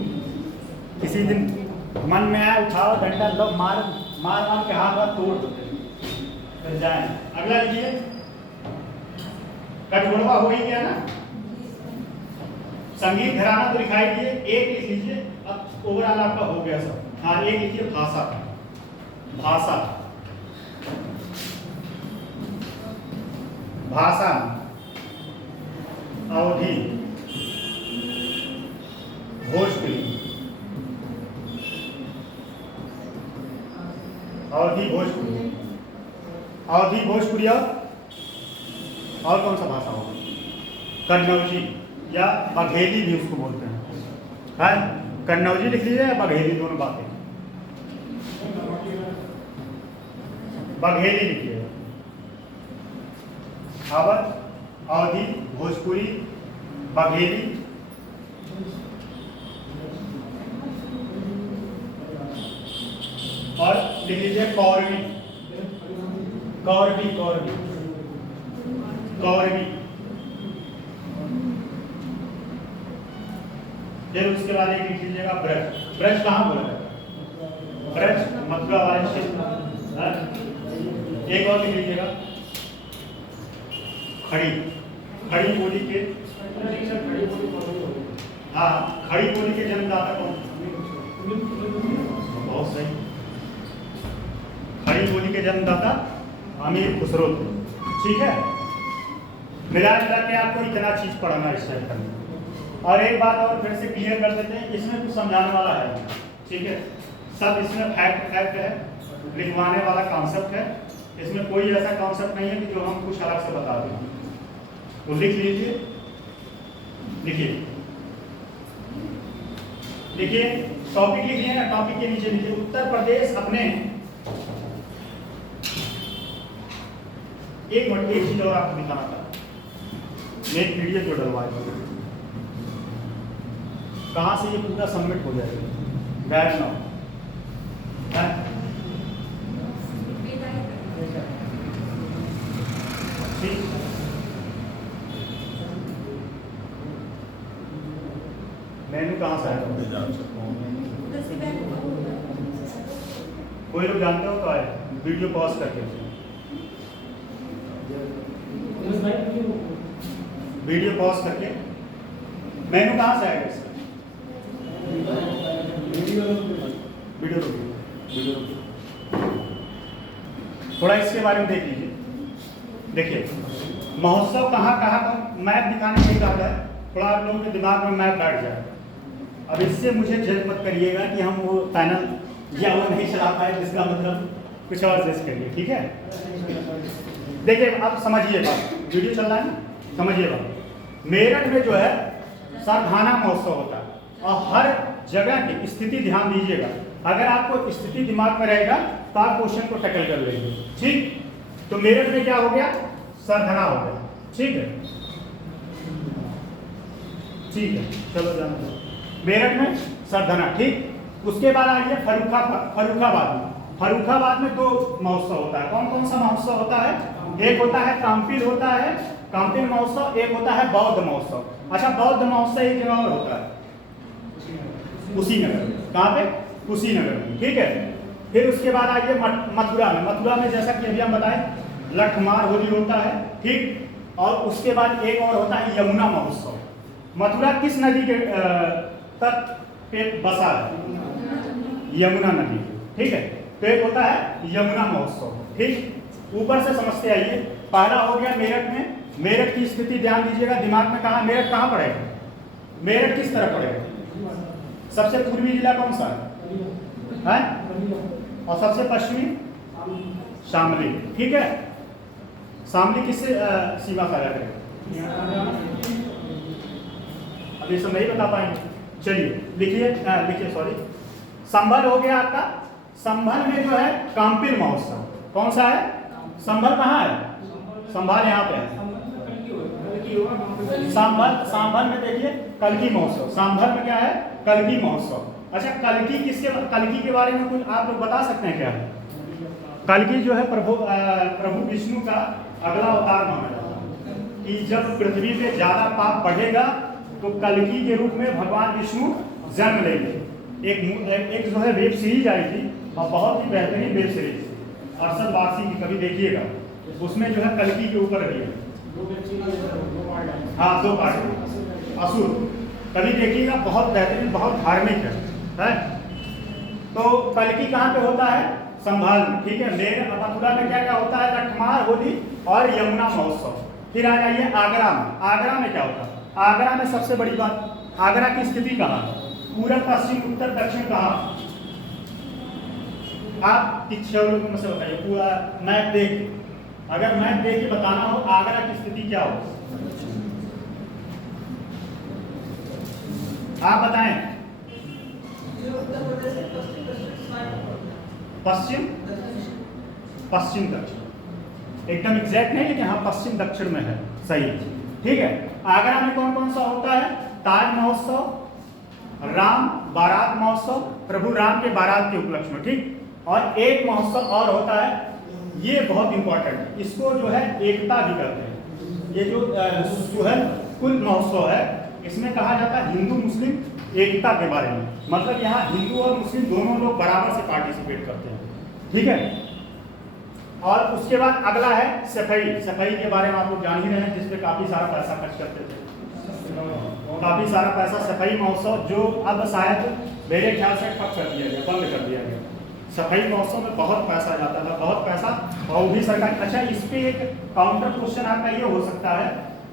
किसी दिन मन में आया, उठाओ डंडा लो, मार मार मार के हाथ हाथ तोड़ दो, फिर जाए। अगला लिखिए, कठोरवा हो ही गया ना। संगीत घराना तो दिखाई दिए, एक लिख लीजिए। अब ओवरऑल आपका हो गया सब। हाँ, एक लिखिए भाषा, भाषा, भाषा, अवधि, भोजपुरी, अवधि भोजपुरी, अवधि भोजपुरी और कौन सा भाषा होगा, कन्नौजी या बघेली भी उसको बोलते हैं। है कन्नौजी लिख लीजिए या बघेली, दोनों बातें। बघेली लिखिए। अवध, अवधि, भोजपुरी, बघेली, और लिख लीजिए कौरवी, कौरवी, कौरवी, कौरवी। फिर उसके बाद एक लिख लीजिएगा ब्रज। ब्रज कहाँ बोला जाता है, ब्रज मथुरा वाले क्षेत्र। एक और लिख लीजिएगा खड़ी, खड़ी बोली के, हाँ, खड़ी बोली के जन्मदाता कौन, बहुत सही, खड़ी बोली के जन्मदाता अमीर खुसरो थे। ठीक है, मिला जुला के आपको इतना चीज पढ़ना इस चैप्टर में। और एक बात और फिर से क्लियर कर देते हैं, इसमें कुछ समझाने वाला है। ठीक है, सब इसमें फैक्ट फैक्ट है, लिखवाने वाला कॉन्सेप्ट है। इसमें कोई ऐसा कॉन्सेप्ट नहीं है कि जो हम कुछ अलग से बता दें। तो लिख लीजिए, लिखिए, लिखिए, टॉपिक लिखिए ना, टॉपिक के नीचे लिखिए उत्तर प्रदेश अपने। एक मिनट, एक चीज और आपको दिखाना था, नेट पीडीएफ जो डलवाए कहाँ से ये पूरा सबमिट हो जाएगा, बैड नाउ ठीक। मेनू कहाँ से आएगा, कोई लोग जानते हो तो आए, वीडियो पॉज करके, वीडियो पॉज करके। मेनू कहाँ से आएगा इसका, वीडियो थोड़ा इसके बारे में देख लीजिए। देखिए महोत्सव कहाँ कहाँ का मैप दिखाने की बात है, थोड़ा आप लोगों के दिमाग में मैप बैठ जाए। अब इससे मुझे जज मत करिएगा कि हम वो पैनल या वो नहीं चला पाए, जिसका मतलब कुछ और जज करिए। ठीक है, देखिए अब समझिए बात, वीडियो चल रहा है ना, समझिए बात। मेरठ में जो है सरधाना महोत्सव होता है, और हर जगह की स्थिति ध्यान दीजिएगा। अगर आपको स्थिति दिमाग में रहेगा तो आप क्वेश्चन को टैकल कर लेंगे। ठीक, तो मेरठ में क्या हो गया, सरधना हो गया। ठीक है, ठीक है, चलो जानो मेरठ में सरधना। ठीक, उसके बाद आइए फर्रुखाबाद में। फर्रुखाबाद में दो महोत्सव होता है। कौन कौन सा महोत्सव होता है, एक होता है काम्पिल होता है, काम्पिल महोत्सव, एक होता है बौद्ध महोत्सव। अच्छा, बौद्ध महोत्सव एक जगह और होता है, कुशीनगर में। कहाँ पे, कुशीनगर में। ठीक है, फिर उसके बाद आइए मथुरा में। मथुरा में जैसा कि अभी हम बताएं लठमार होली होता है। ठीक, और उसके बाद एक और होता है यमुना महोत्सव। मथुरा किस नदी के तट पे बसा है, यमुना नदी। ठीक है, तो एक होता है यमुना महोत्सव। ठीक, ऊपर से समझते आइए। पहला हो गया मेरठ में। मेरठ की स्थिति ध्यान दीजिएगा, दिमाग में कहाँ, मेरठ कहाँ पड़ेगा, मेरठ किस तरह पड़ेगा, सबसे पूर्वी जिला कौन सा है, और सबसे पश्चिमी शामली। ठीक है, शामली किससे सीमा साझा करेगा, अब ये सब नहीं बता पाएंगे। चलिए लिखिए, लिखिए सॉरी, संभल हो गया आपका। संभल में जो है कांपिल महोत्सव, कौन सा है? संभल कहाँ है? संभल यहाँ पे है। संभल में देखिए कल्की महोत्सव। संभल में क्या है? कल्की महोत्सव। अच्छा, कल्की के बारे में कुछ आप लोग बता सकते हैं क्या? कल्की जो है प्रभु विष्णु का अगला अवतार माना जाता है कि जब पृथ्वी पे ज्यादा पाप बढ़ेगा तो कल्की के रूप में भगवान विष्णु जन्म लेंगे। एक जो है वेब सीरीज आई थी और बहुत ही बेहतरीन वेब सीरीज अरशद वारसी की, कभी देखिएगा। उसमें जो है कल्की के ऊपर भी है, हाँ 2 पार्ट, असुर, कभी देखिएगा, बहुत बेहतरीन, बहुत धार्मिक है। तो कल्की कहाँ पे होता है? संभाल में, ठीक है। मेरे मथुरा में क्या क्या होता है? लठमार, होली और यमुना महोत्सव। फिर आ जाइए आगरा में। आगरा में क्या होता है? आगरा में सबसे बड़ी बात, आगरा की स्थिति कहाँ है? पूरब, पश्चिम, उत्तर, दक्षिण कहाँ? आप 6 लोगों में से बताइए, पूरा मैप देख, अगर मैप देख के बताना हो आगरा की स्थिति क्या हो, आप बताएं। पश्चिम, पश्चिम दक्षिण, एकदम एग्जैक्ट नहीं लेकिन हाँ पश्चिम दक्षिण में है, सही, ठीक है। आगरा में कौन कौन सा होता है? ताज महोत्सव, राम बारात महोत्सव, प्रभु राम के बारात के उपलक्ष्य में, ठीक। और एक महोत्सव और होता है, ये बहुत इंपॉर्टेंट है, इसको जो है एकता भी कहते हैं। ये जो सुहल कुल महोत्सव है, इसमें कहा जाता है हिंदू मुस्लिम एकता के बारे में, मतलब यहाँ हिंदू और मुस्लिम दोनों लोग बराबर से पार्टिसिपेट करते हैं, ठीक है। और उसके बाद अगला है सफाई। सफाई के बारे में आप लोग जान ही रहे हैं, जिसपे काफी सारा पैसा खर्च करते थे, काफी सारा पैसा। सफाई महोत्सव जो अब शायद मेरे ख्याल से ठप कर दिया गया, बंद कर दिया गया। सफाई महोत्सव में बहुत पैसा जाता था, बहुत पैसा, और भी सरकार। अच्छा, इस पे एक काउंटर क्वेश्चन आपका ये हो सकता है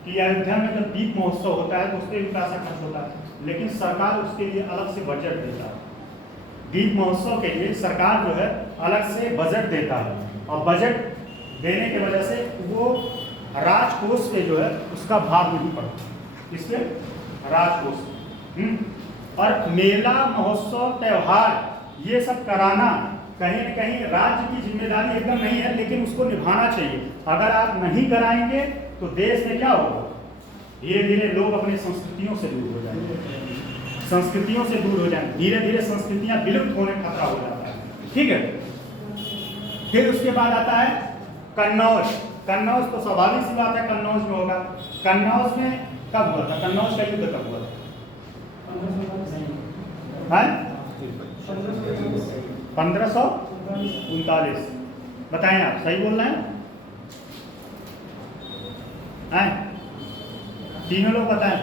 कि अयोध्या में जब दीप महोत्सव होता है तो उस पर भी पैसा खर्च होता है, लेकिन सरकार उसके लिए अलग से बजट देता है। दीप महोत्सव के लिए सरकार जो है अलग से बजट देता है, और बजट देने की वजह से वो राजकोष पे जो है उसका भार नहीं पड़ता, इसलिए राजकोष। और मेला, महोत्सव, त्योहार ये सब कराना कहीं न कहीं राज्य की जिम्मेदारी एकदम नहीं है, लेकिन उसको निभाना चाहिए। अगर आप नहीं कराएंगे तो देश में क्या होगा? धीरे धीरे लोग अपने संस्कृतियों से दूर हो जाएंगे, संस्कृतियों से दूर हो जाएंगे, धीरे धीरे संस्कृतियां विलुप्त होने का खतरा हो जाता है, ठीक है। फिर उसके बाद आता है कन्नौज। कन्नौज तो स्वाभाविक सी बात है, कन्नौज में होगा। कन्नौज में कब हुआ था? कन्नौज का युद्ध कब हुआ था? 1539। बताएं, आप सही बोल रहे हैं? तीनों लोग बताएं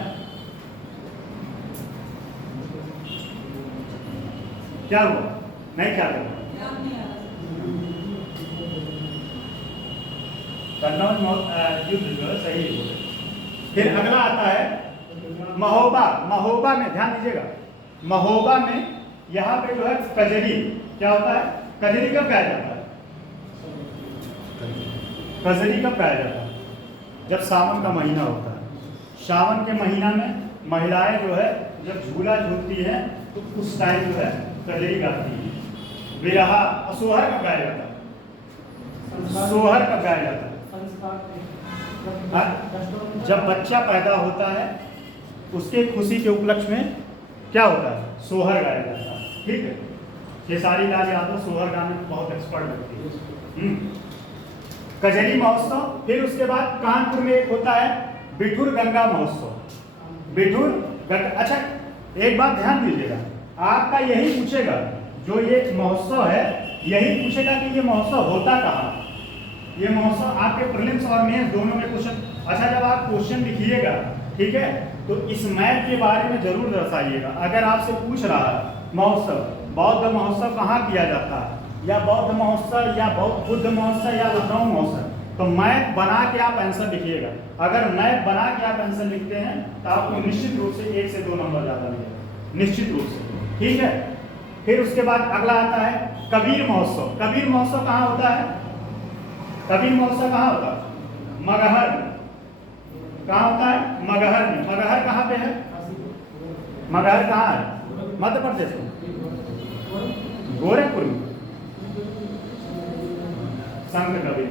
क्या हुआ? नहीं, क्या हुआ? कन्नौज युद्ध जो है सही है। फिर अगला आता है महोबा। महोबा में ध्यान दीजिएगा, महोबा में यहाँ पे जो है कजरी। क्या होता है? कजरी कब गाया जाता है? कजरी कब गाया जाता है? जब सावन का महीना होता है। सावन के महीना में महिलाएं जो है जब झूला झूलती हैं तो उस टाइम जो है कजरी गाती है। विरहा, सोहर कब गाया जाता है? सोहर कब गाया जाता है? जब बच्चा पैदा होता है उसके खुशी के उपलक्ष्य में क्या होता है? सोहर गाया जाता है, ठीक है। खेसारी लाल यादव सोहर गाने में बहुत एक्सपर्ट लगती है। कजरी महोत्सव। फिर उसके बाद कानपुर में एक होता है बिठुर गंगा महोत्सव। बिठुर गंगा। अच्छा, एक बात ध्यान दीजिएगा, आपका यही पूछेगा, जो ये महोत्सव है यही पूछेगा कि ये महोत्सव होता कहाँ। ये महोत्सव आपके प्रीलिम्स और मेंस दोनों में क्वेश्चन। अच्छा, जब आप क्वेश्चन लिखिएगा, ठीक है, तो इस मैप के बारे में जरूर दर्शाइएगा। अगर आपसे पूछ रहा है महोत्सव, बौद्ध महोत्सव कहाँ किया जाता है, या बौद्ध महोत्सव, या बुद्ध महोत्सव, या लखनऊ महोत्सव, तो मैप बना के आप आंसर लिखिएगा। अगर मैप बना के आप आंसर लिखते हैं तो आपको निश्चित रूप से 1 से 2 नंबर ज़्यादा मिलेगा, निश्चित रूप से, ठीक है। फिर उसके बाद अगला आता है कबीर महोत्सव। कबीर महोत्सव कहाँ होता है? कबीर महोत्सव कहाँ होता है? मगहर। कहाँ होता है? मगहर में। मगहर कहाँ पे है? मगहर कहाँ है? मध्य प्रदेश में, गोरखपुर में। संत कबीर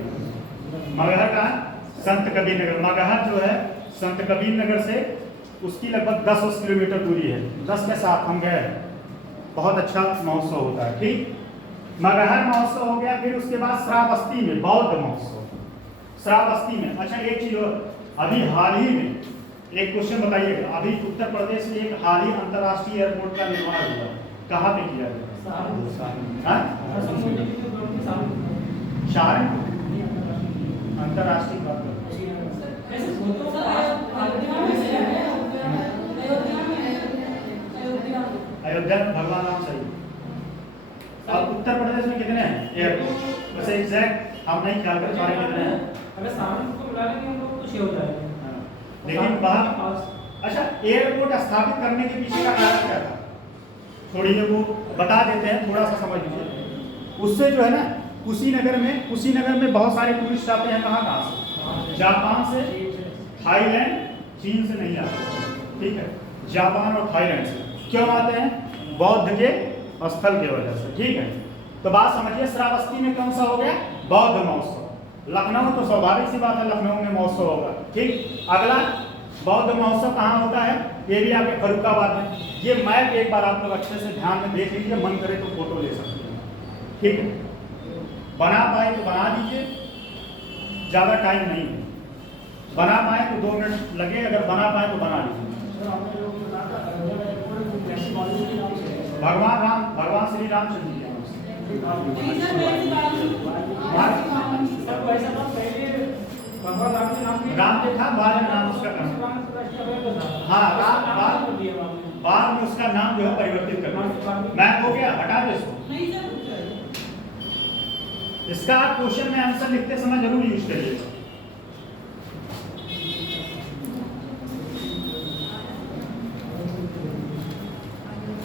मगहर कहाँ? संत कबीर नगर। मगहर जो है संत कबीर नगर से उसकी लगभग 10 किलोमीटर दूरी है। 10 के साथ हम गए, बहुत अच्छा महोत्सव होता है। ठीक, मगहर महोत्सव हो गया। फिर उसके बाद श्रावस्ती में बौद्ध महोत्सव। श्रावस्ती में, अच्छा एक चीज और, अभी हाल ही में एक क्वेश्चन बताइएगा, अभी उत्तर प्रदेश में एक हाल ही अंतर्राष्ट्रीय एयरपोर्ट का निर्माण हुआ, कहाँ पे किया गया? सहारनपुर अंतर्राष्ट्रीय बात। अयोध्या में भगवान राम सही। अब उत्तर प्रदेश में कितने हैं एयरपोर्ट? वैसे एग्जैक्ट हम नहीं ख्याल कर पा रहे कितने हैं, अगर सहारनपुर को मिला लेंगे हम लोग तो 6 हो जाएगा। लेकिन बाहर। अच्छा, एयरपोर्ट स्थापित करने के पीछे का कारण क्या था? थोड़ी देर वो बता देते हैं, थोड़ा सा समझ लीजिए। उससे जो है ना, कुशीनगर में बहुत सारे टूरिस्ट आते हैं। कहाँ से? जापान से, थाईलैंड, चीन से नहीं आते। ठीक है, जापान और थाईलैंड से क्यों आते हैं? बौद्ध के स्थल की वजह से। ठीक है, तो बात समझिए। श्रावस्ती में कौन सा हो गया? बौद्ध महोत्सव। लखनऊ तो स्वाभाविक सी बात है, लखनऊ में महोत्सव होगा। ठीक, अगला बौद्ध महोत्सव कहाँ होता है? ये भी आपके फर्रुखाबाद में। ये मैप एक बार आप लोग अच्छे से ध्यान में देख लीजिए, मन करे तो फोटो ले सकते हैं। ठीक है, बना पाए तो बना दीजिए, ज़्यादा टाइम नहीं है। बना पाए तो 2 मिनट लगे, अगर बना पाए तो बना लीजिए। भगवान श्री रामचंद्र जी राम जो था, बाद में नाम उसका नाम, हाँ बाद में उसका नाम जो है परिवर्तित करना। मैप हो गया, हटा दो इसको। इसका आप क्वेश्चन में आंसर लिखते समय जरूर यूज करिएगा।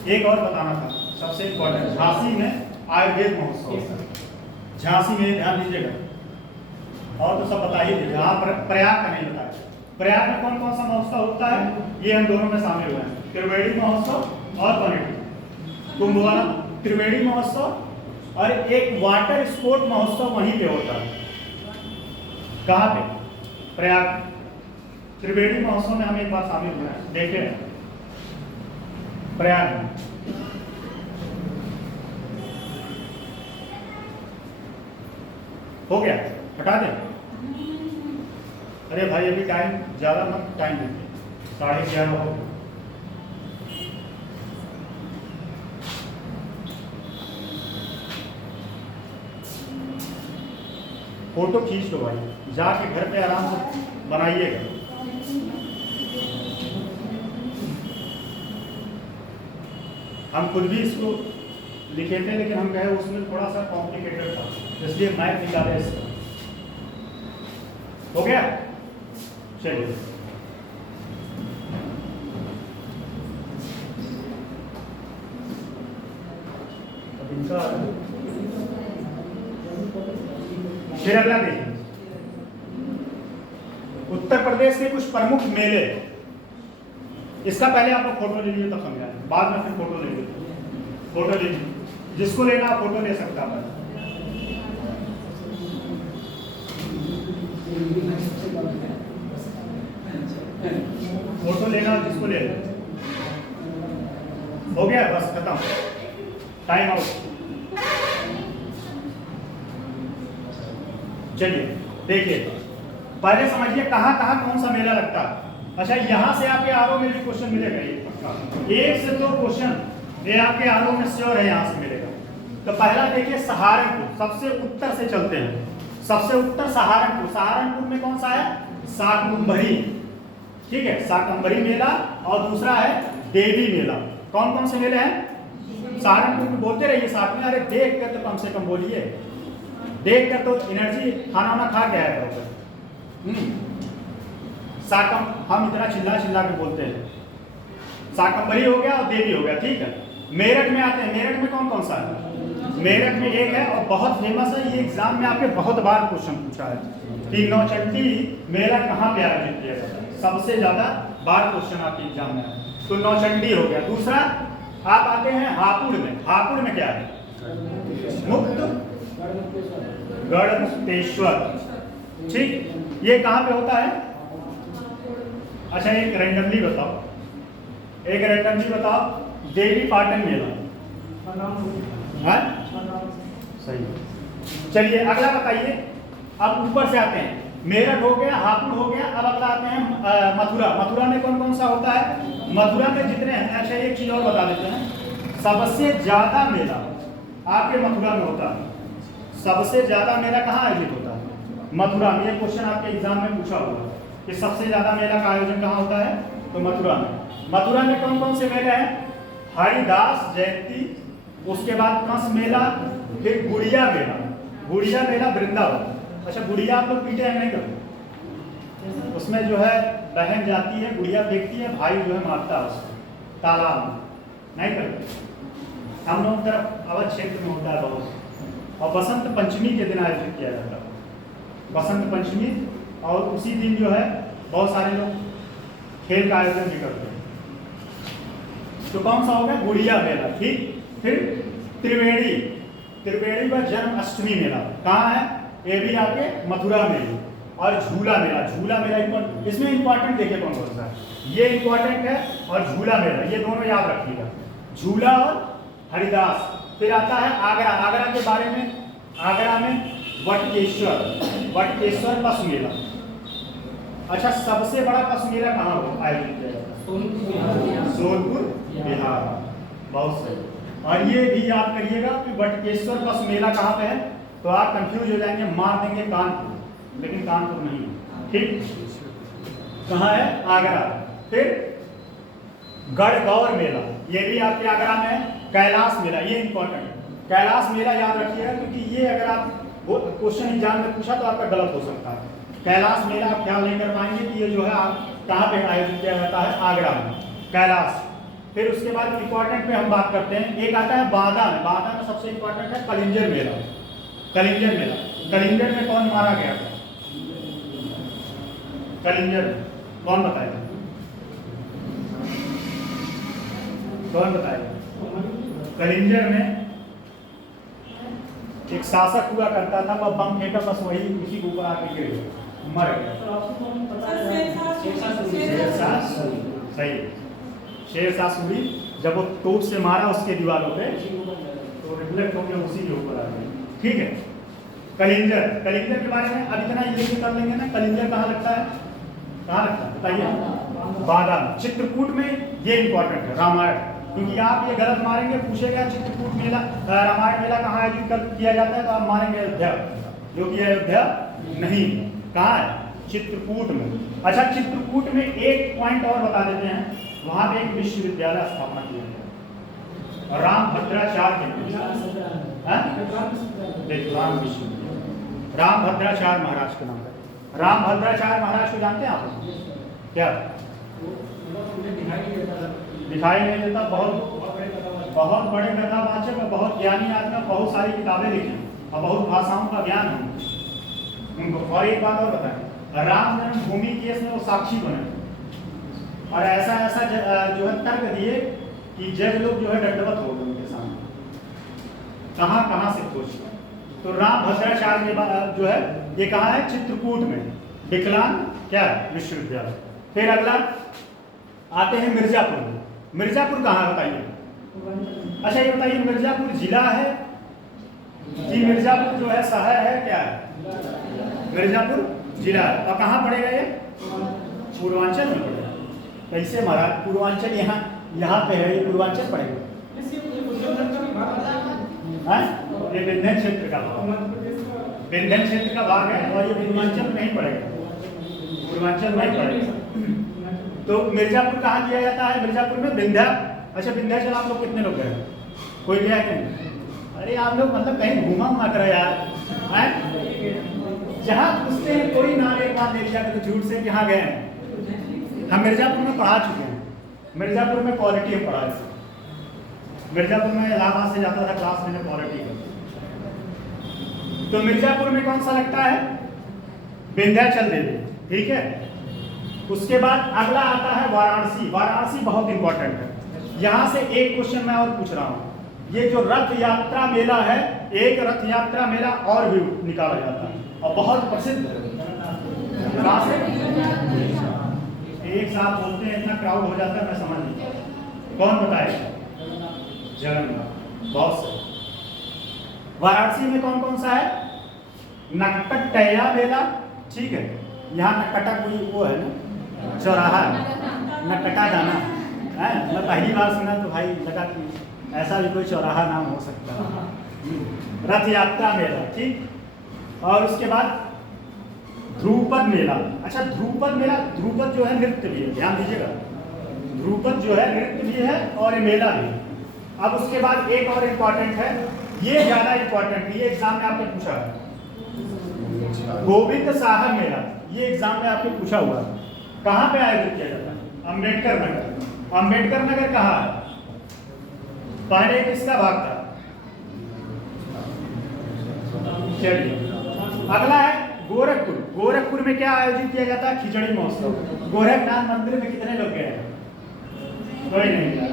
एक और बताना था सबसे इम्पोर्टेंट, झांसी में आयुर्वेद महोत्सव। झांसी में ध्यान दीजिएगा, और तो सब बता ही दीजिए। हाँ, प्रयाग का नहीं बताया। प्रयाग में कौन कौन सा महोत्सव होता है? ये हम दोनों में शामिल हुए हैं, त्रिवेणी महोत्सव और पनेटी कुंभवाड़ा त्रिवेणी महोत्सव, और एक वाटर स्पोर्ट महोत्सव वहीं पे होता है। कहाँ पे? प्रयाग। त्रिवेणी महोत्सव में हम एक बार शामिल हुए हैं, देखे हैं प्रयाग में। हो गया, हटा दें। अरे भाई अभी टाइम ज़्यादा मत, टाइम देखिए 11:30 हो। फोटो खींच लो भाई, जाके घर पे आराम से बनाइएगा। हम खुद भी इसको लिखे थे, लेकिन हम कहे उसमें थोड़ा सा कॉम्प्लिकेटेड था, इसलिए मैथ निकाले इसका। हो गया, चलिए। फिर अगला देखिए, उत्तर प्रदेश के कुछ प्रमुख मेले। इसका पहले आप लोग फोटो ले लीजिए तब समझाएं, बाद में फिर फोटो ले लीजिए। फोटो ले लीजिए, जिसको लेना फोटो ले सकता है। फोटो लेना जिसको ले। हो गया, बस खत्म, टाइम आउट। चलिए देखिए, पहले समझिए कहाँ कहाँ कौन सा मेला लगता है। अच्छा, यहाँ से आपके आरओ में भी क्वेश्चन मिलेगा, ये पक्का 1 से 2 क्वेश्चन ये आपके आरओ में श्योर है, यहाँ से मिलेगा। तो पहला देखिए सहारनपुर, सबसे उत्तर से चलते हैं। सबसे उत्तर सहारनपुर। सहारनपुर में कौन सा है? शाकंभरी। ठीक है, शाकंभरी मेला, और दूसरा है देवी मेला। कौन कौन से मेले हैं सहारनपुर में? बोलते रहिए साथ में, अरे देख कर तो कम से कम बोलिए, देख कर तो एनर्जी, खाना वाना खा के आया करो। शाकम, हम इतना चिल्ला चिल्ला के बोलते हैं। शाकंभरी हो गया और देवी हो गया। ठीक है, मेरठ में आते हैं। मेरठ में कौन कौन सा है? मेरठ में एक है और बहुत फेमस है, ये एग्जाम में आपके बहुत बार क्वेश्चन पूछा है कि नौचंडी मेला कहाँ पे आयोजित किया जाता है। सबसे ज्यादा बार क्वेश्चन आपके एग्जाम में है। तो नौचंडी हो गया। दूसरा आप आते हैं हापुड़ में। हापुड़ में क्या है? मुक्त गढ़मुक्तेश्वर। ठीक, ये कहाँ पे होता है? अच्छा एक रैंडमली बताओ, एक रैंडमली बताओ, देवी पाटन मेला। हाँ सही। चलिए अगला बताइए। अब ऊपर से आते हैं, मेरठ हो गया, हापुड़ हो गया, अब अगला आते हैं मथुरा। मथुरा में कौन कौन सा होता है? मथुरा में जितने हैं, अच्छा एक चीज और बता देते हैं, सबसे ज्यादा मेला आपके मथुरा में होता है। सबसे ज्यादा मेला कहाँ आयोजित होता है? मथुरा में। ये क्वेश्चन आपके एग्जाम में पूछा हुआ कि सबसे ज्यादा मेला का आयोजन कहाँ होता है? तो मथुरा में। मथुरा में कौन कौन से मेले हैं? हरिदास जयंती, उसके बाद कंस मेला, फिर गुड़िया मेला। गुड़िया मेला वृंदावन। अच्छा गुड़िया आप लोग पीटे हैं नहीं करते? उसमें जो है बहन जाती है, गुड़िया फेंकती है, भाई जो है मारता है उसको तालाब में, नहीं करते? हम लोग तरफ अवध क्षेत्र में होता है बहुत। और बसंत पंचमी के दिन आयोजित किया जाता है बसंत पंचमी, और उसी दिन जो है बहुत सारे लोग खेल का आयोजन भी करते हैं। तो कौन सा हो गया? गुड़िया मेला। ठीक, फिर त्रिवेणी। त्रिवेणी का जन्माष्टमी मेला कहाँ है? ये भी आपके मथुरा में। और झूला मेला। झूला मेला इसमें इंपॉर्टेंट देखिए कौन कौन सा है, ये इंपॉर्टेंट है, और झूला मेला, ये दोनों याद रखिएगा, झूला और हरिदास। फिर आता है आगरा। आगरा के बारे में, आगरा में वटकेश्वर। वटकेश्वर पशु मेला। अच्छा सबसे बड़ा पशु मेला कहाँ हो आयोजित किया जाता है? सोनपुर बिहार। बहुत सही। और ये भी याद करिएगा कि वटकेश्वर पशु मेला कहाँ पे है? तो आप कंफ्यूज हो जाएंगे, मार देंगे कानपुर, लेकिन कानपुर नहीं। ठीक, कहाँ है? आगरा। फिर गढ़गौर मेला, ये भी आपके आगरा में है। कैलाश मेला, ये इंपॉर्टेंट है, कैलाश मेला याद रखिएगा, क्योंकि ये अगर आप क्वेश्चन एग्जाम में पूछा तो आपका गलत हो सकता है। कैलाश मेला आप ख्याल नहीं कर पाएंगे कि ये जो है आप कहाँ पे आयोजित किया जाता है? आगरा में, कैलाश। फिर उसके बाद इंपॉर्टेंट पे हम बात करते हैं, एक आता है बांदा में। बांदा में सबसे इंपॉर्टेंट है कलिंजर मेला। कलिंजर मेला, कलिंजर में कौन मारा गया था? कलिंजर में कौन बताएगा? कौन बताएगा? कलिंजर में एक शासक हुआ करता था, वह बम फेंका, बस वही उसी के ऊपर आके गिर गया, मर गया। शेरशाह सूरी। सही, शेरशाह सूरी। जब वो तोप से मारा उसके दीवारों पे, तो रिफ्लेक्ट होकर उसी के ऊपर आ गया। ठीक है। कलिंजर, कलिंजर के बारे में अब इतना ये कर लेंगे ना, कलिंजर कहाँ लगता है? कहाँ लगता है बताइए? बांदा में। चित्रकूट में, ये इंपॉर्टेंट है, रामायण, क्योंकि आप ये गलत मारेंगे, पूछेगा चित्रकूट मेला, रामायण मेला कहाँ आयोजित किया जाता है, तो आप मारेंगे अयोध्या, जो कि अयोध्या नहीं, कहाँ है? चित्रकूट में। अच्छा चित्रकूट में एक पॉइंट और बता देते हैं, वहाँ पे एक विश्वविद्यालय स्थापना किया गया, रामभद्राचार्य रामभद्राचार्य महाराज के नाम पर। रामभद्राचार्य महाराज को जानते हैं आप? क्या दिखाई नहीं देता? बहुत बड़े कथावाचक और बहुत ज्ञानी आदमी, बहुत सारी किताबें लिखी और बहुत भाषाओं का ज्ञान है उनको। और एक बात और बताएं, राम जन्मभूमि केस में वो साक्षी बने, और ऐसा ऐसा जो है तर्क दिए कि जज लोग जो है दंडवत हो गए उनके सामने, कहाँ कहाँ से खोज। तो रामभद्राचार्य जो है ये कहाँ है? चित्रकूट में, विकलांग क्या विश्वविद्यालय। फिर अगला आते हैं मिर्जापुर में। मिर्जापुर कहाँ है बताइए? अच्छा ये बताइए, मिर्जापुर जिला है कि मिर्जापुर जो है शहर है? क्या है? मिर्जापुर जिला है। और कहाँ पड़ेगा ये? पूर्वांचल में पड़ेगा। कैसे महाराज? पूर्वांचल यहाँ पे है, ये पूर्वांचल पड़ेगा? ये विंध्य क्षेत्र का भाग, विंध्य क्षेत्र का भाग है, और ये पूर्वांचल नहीं पड़ेगा, पूर्वांचल नहीं पड़ेगा। तो मिर्जापुर कहाँ किया जाता है? मिर्जापुर में विंध्या। अच्छा विंध्याचल आप लोग कितने लोग गए? कोई गया है नहीं? अरे आप लोग मतलब कहीं घूमा हुआ करो यार, जहाँ पूछते हैं कोई ना एक बात ले लिया तो झूठ से यहाँ गए हैं। हम मिर्जापुर में पढ़ा चुके हैं, मिर्जापुर में क्वालिटी हम पढ़ा है। मिर्जापुर में इलाहाबाद से जाता था क्लास, मैंने क्वालिटी का। तो मिर्जापुर में कौन सा लगता है? विंध्याचल देवी। ठीक है। उसके बाद अगला आता है वाराणसी। वाराणसी बहुत इंपॉर्टेंट है। यहाँ से एक क्वेश्चन मैं और पूछ रहा हूँ, ये जो रथ यात्रा मेला है, एक रथ यात्रा मेला और भी निकाला जाता है और बहुत प्रसिद्ध है। कहाँ से? एक साथ बोलते हैं, इतना क्राउड हो जाता है, मैं समझ नहीं। कौन बताएगा? जगन्नाथ। बहुत सही। वाराणसी में कौन कौन सा है? नक्कटैया मेला, ठीक है। यहाँ नक्कटा कोई वो है ना, चौराहा नक्कटा जाना है। मैं पहली बार सुना तो भाई लगा कि ऐसा भी कोई चौराहा नाम हो सकता है। रथ यात्रा मेला, ठीक। और उसके बाद ध्रुपद मेला। अच्छा, ध्रुपद मेला, ध्रुपद जो है नृत्य भी है, ध्यान दीजिएगा। ध्रुपद जो है नृत्य भी है और ये मेला भी। अब उसके बाद एक और इम्पॉर्टेंट है, ये ज्यादा इम्पॉर्टेंट है, ये एग्जाम में आपने पूछा है, गोविंद साहब मेला। ये एग्जाम में आपने पूछा हुआ है, कहाँ पे आयोजित किया जाता है? अम्बेडकर नगर। अम्बेडकर नगर कहाँ है? पहले किसका भाग था? चलिए, अगला है गोरखपुर। गोरखपुर में क्या आयोजित किया जाता है? खिचड़ी महोत्सव। गोरखनाथ मंदिर में कितने लोग गए? कोई नहीं गया।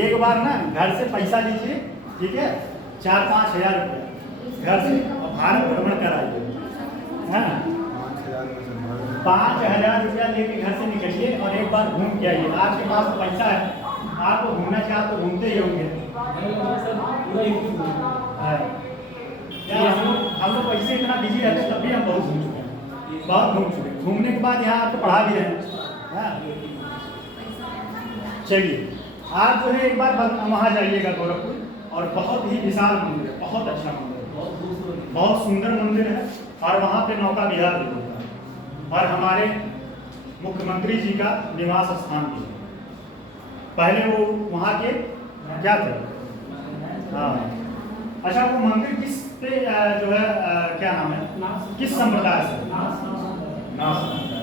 एक बार ना घर से पैसा लीजिए, ठीक है, 4-5 हज़ार रुपया घर से भारत भ्रमण कराइए, है ना। 5,000 रुपया लेके घर से निकलिए और एक बार घूम के आइए। आपके पास पैसा है, आपको घूमना चाहे तो घूमते ही होंगे। हम लोग पैसे इतना बिजी रहते हैं, तब भी हम बहुत घूम चुके हैं, बहुत घूम चुके हैं। घूमने के बाद यहाँ आपको पढ़ा भी रहे हैं। चलिए, आप जो है एक बार वहाँ जाइएगा गोरखपुर, और बहुत ही विशाल मंदिर है, बहुत अच्छा मंदिर है, बहुत सुंदर मंदिर है। और वहाँ पे नौका विहार भी होता है और हमारे मुख्यमंत्री जी का निवास स्थान भी है। पहले वो वहाँ के क्या थे? हाँ, अच्छा, वो मंदिर किस पे जो है क्या नाम है, किस संप्रदाय से? नाथ।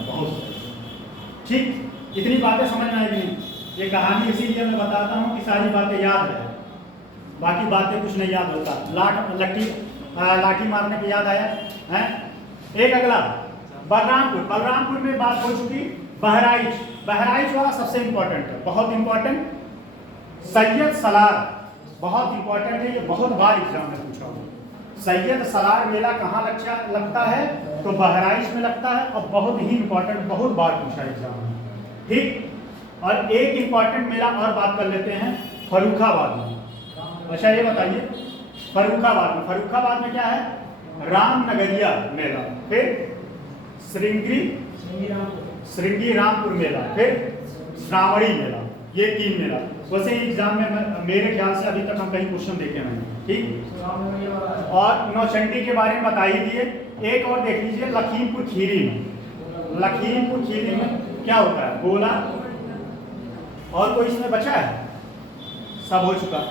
बहुत ठीक। इतनी बातें समझ में आएगी नहीं। ये कहानी इसीलिए मैं बताता हूँ कि सारी बातें याद है, बाकी बातें कुछ नहीं याद होता। लाठी मारने पे याद आया है। एक अगला बलरामपुर। बलरामपुर में बात हो चुकी। बहराइच। बहराइच वाला सबसे इंपॉर्टेंट है, बहुत इंपॉर्टेंट। सैयद सलार बहुत इंपॉर्टेंट है, ये बहुत बार एग्जाम में पूछा हुआ। सैयद सलार मेला कहाँ लगता है? तो बहराइच में लगता है और बहुत ही इंपॉर्टेंट, बहुत बार पूछा एग्जाम में, ठीक। और एक इंपॉर्टेंट मेला और बात कर लेते हैं, फर्रुखाबाद में। अच्छा, ये बताइए फर्रुखाबाद में क्या है? रामनगरिया मेला, फिर श्रृंगी रामपुर मेला, फिर श्रावणी मेला। ये 3 मेला। वैसे एग्जाम में मेरे ख्याल से अभी तक हम कहीं क्वेश्चन देखे नहीं, ठीक। और नौचंडी के बारे में बता ही दिए। एक और देख लीजिए, लखीमपुर खीरी में। लखीमपुर खीरी में क्या होता है? गोला। और कोई इसमें बचा है? सब हो चुका।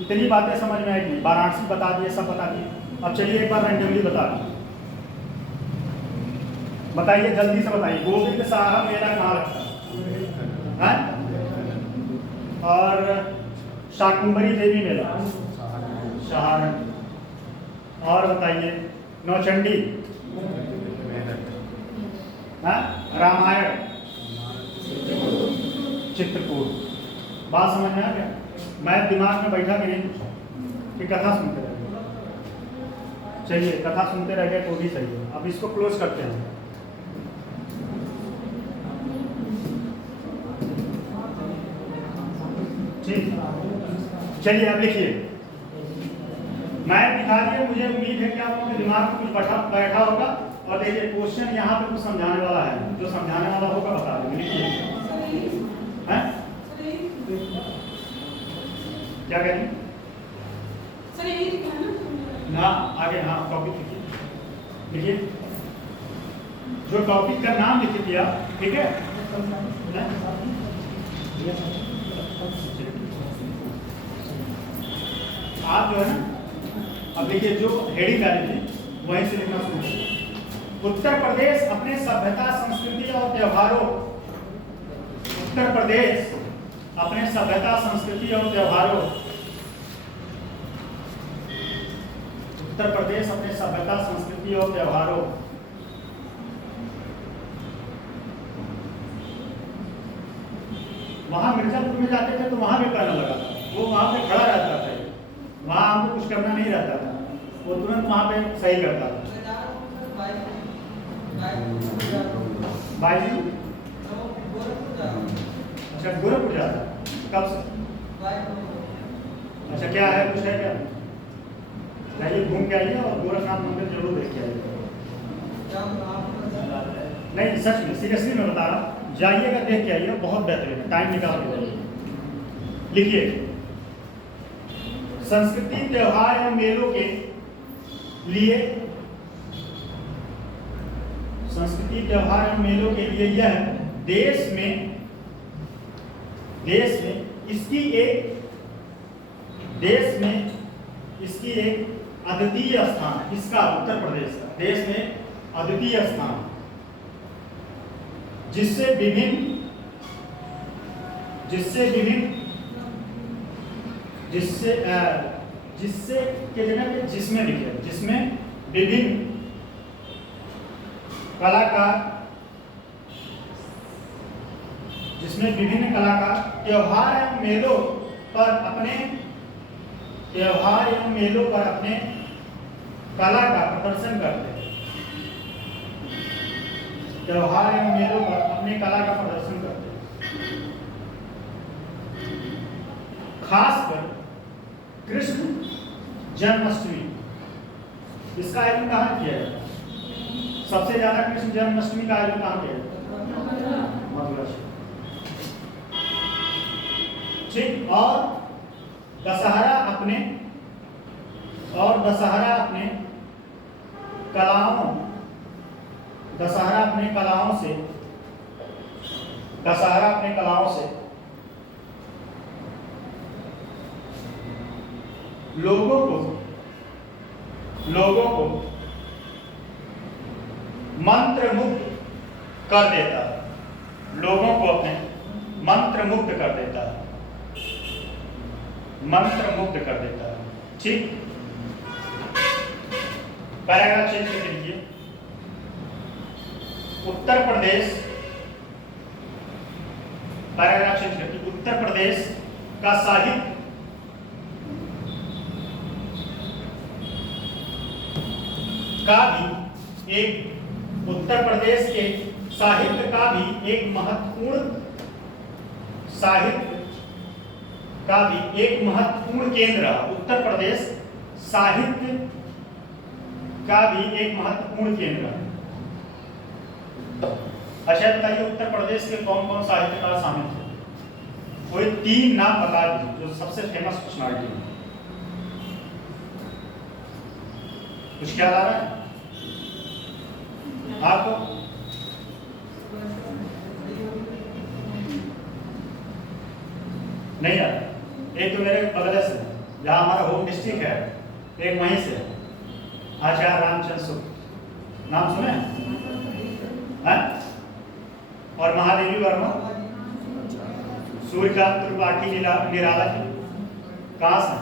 इतनी बातें समझ में आएगी। वाराणसी बता दिए, सब बता दिए। अब चलिए एक बार रैंडमली बता दें, बताइए, जल्दी से बताइए। गोविंद साहब मेला कहाँ लगता है? और शाकुंभरी देवी मेला सहारनपुर। और बताइए, नौचंडी, रामायण चित्रकूट। बात समझ में आ गया? मैं दिमाग में बैठा के नहीं पूछा कि कथा सुनते रह गए। चलिए, कथा सुनते रह गए तो भी सही है। अब इसको क्लोज करते हैं। ठीक, चलिए अब लिखिए। मैं दिखा दिया, मुझे उम्मीद है कि आप लोगों के दिमाग में कुछ बैठा होगा। और देखिए, क्वेश्चन यहाँ पे कुछ समझाने वाला है, जो समझाने वाला होगा बता देंगे। लिखिए, क्या कह रही सर? यही ना आगे, हाँ, टॉपिक लिखिए, जो टॉपिक का नाम लिख दिया, ठीक है। आप जो है ना, अब देखिए, जो हेडिंग डाली थी वहीं से लिखना शुरू करिए। उत्तर प्रदेश अपने सभ्यता, संस्कृति और त्योहारों, उत्तर प्रदेश अपने सभ्यता, संस्कृति और त्योहारों, उत्तर प्रदेश अपने सभ्यता, संस्कृति और त्योहारों वहाँ मिर्जापुर में जाते थे तो वहाँ भी पैनल लगा था, वो वहाँ पे खड़ा रहता था, वहाँ हमको कुछ करना नहीं रहता था, वो तुरंत वहाँ पे सही करता था। बाईजी अच्छा गोरखपुर जाता है, कब से? अच्छा क्या है, कुछ है क्या? जाइए घूम के आइए और गोरखनाथ मंदिर जरूर देख के आइए। नहीं सच में सीरियसली मैं बता रहा हूँ, जाइएगा देख के आइए, बहुत बेहतरीन है, टाइम निकाल के जाइए। लिखिए, संस्कृति त्योहार एवं मेलों के लिए, संस्कृति त्योहार एवं मेलों के लिए यह देश में इसकी एक अद्वितीय स्थान है। इसका उत्तर प्रदेश का देश में अद्वितीय स्थान, जिससे विभिन्न जिसमें लिखे, जिसमें विभिन्न कलाकार त्योहार एवं मेलों पर अपने कला का प्रदर्शन करते हैं। त्योहार एवं मेलों पर अपने कला का प्रदर्शन करते हैं। खासकर कृष्ण जन्माष्टमी, इसका आयोजन कहाँ किया जाता है? सबसे ज्यादा कृष्ण जन्माष्टमी का आयोजन कहाँ किया जाता है? मथुरा से। ठीक, और दशहरा अपने कलाओं से लोगों को मंत्रमुग्ध कर देता है, लोगों को अपने मंत्रमुग्ध कर देता है, मंत्रमुग्ध कर देता है। ठीक, पैराग्राफ चेंज करके लिखिए। उत्तर प्रदेश, पैराग्राफ चेंज करके, उत्तर प्रदेश का साहित्य का भी एक, उत्तर प्रदेश के साहित्य का भी एक महत्वपूर्ण केंद्र है। उत्तर प्रदेश साहित्य का भी एक महत्वपूर्ण केंद्र है। अच्छा बताइए, उत्तर प्रदेश के कौन कौन साहित्यकार शामिल थे? कोई 3 नाम बता दीजिए जो सबसे फेमस पर्सनालिटी है। कुछ ख्याल आ रहा है आपको? नहीं आता? एक तो मेरे बगल से, जहाँ हमारा होम डिस्ट्रिक्ट है, एक वहीं से आचार्य रामचंद्र शुक्ल, नाम सुने हैं? और महादेवी वर्मा, सूर्यकांत त्रिपाठी निराला की, कहाँ से?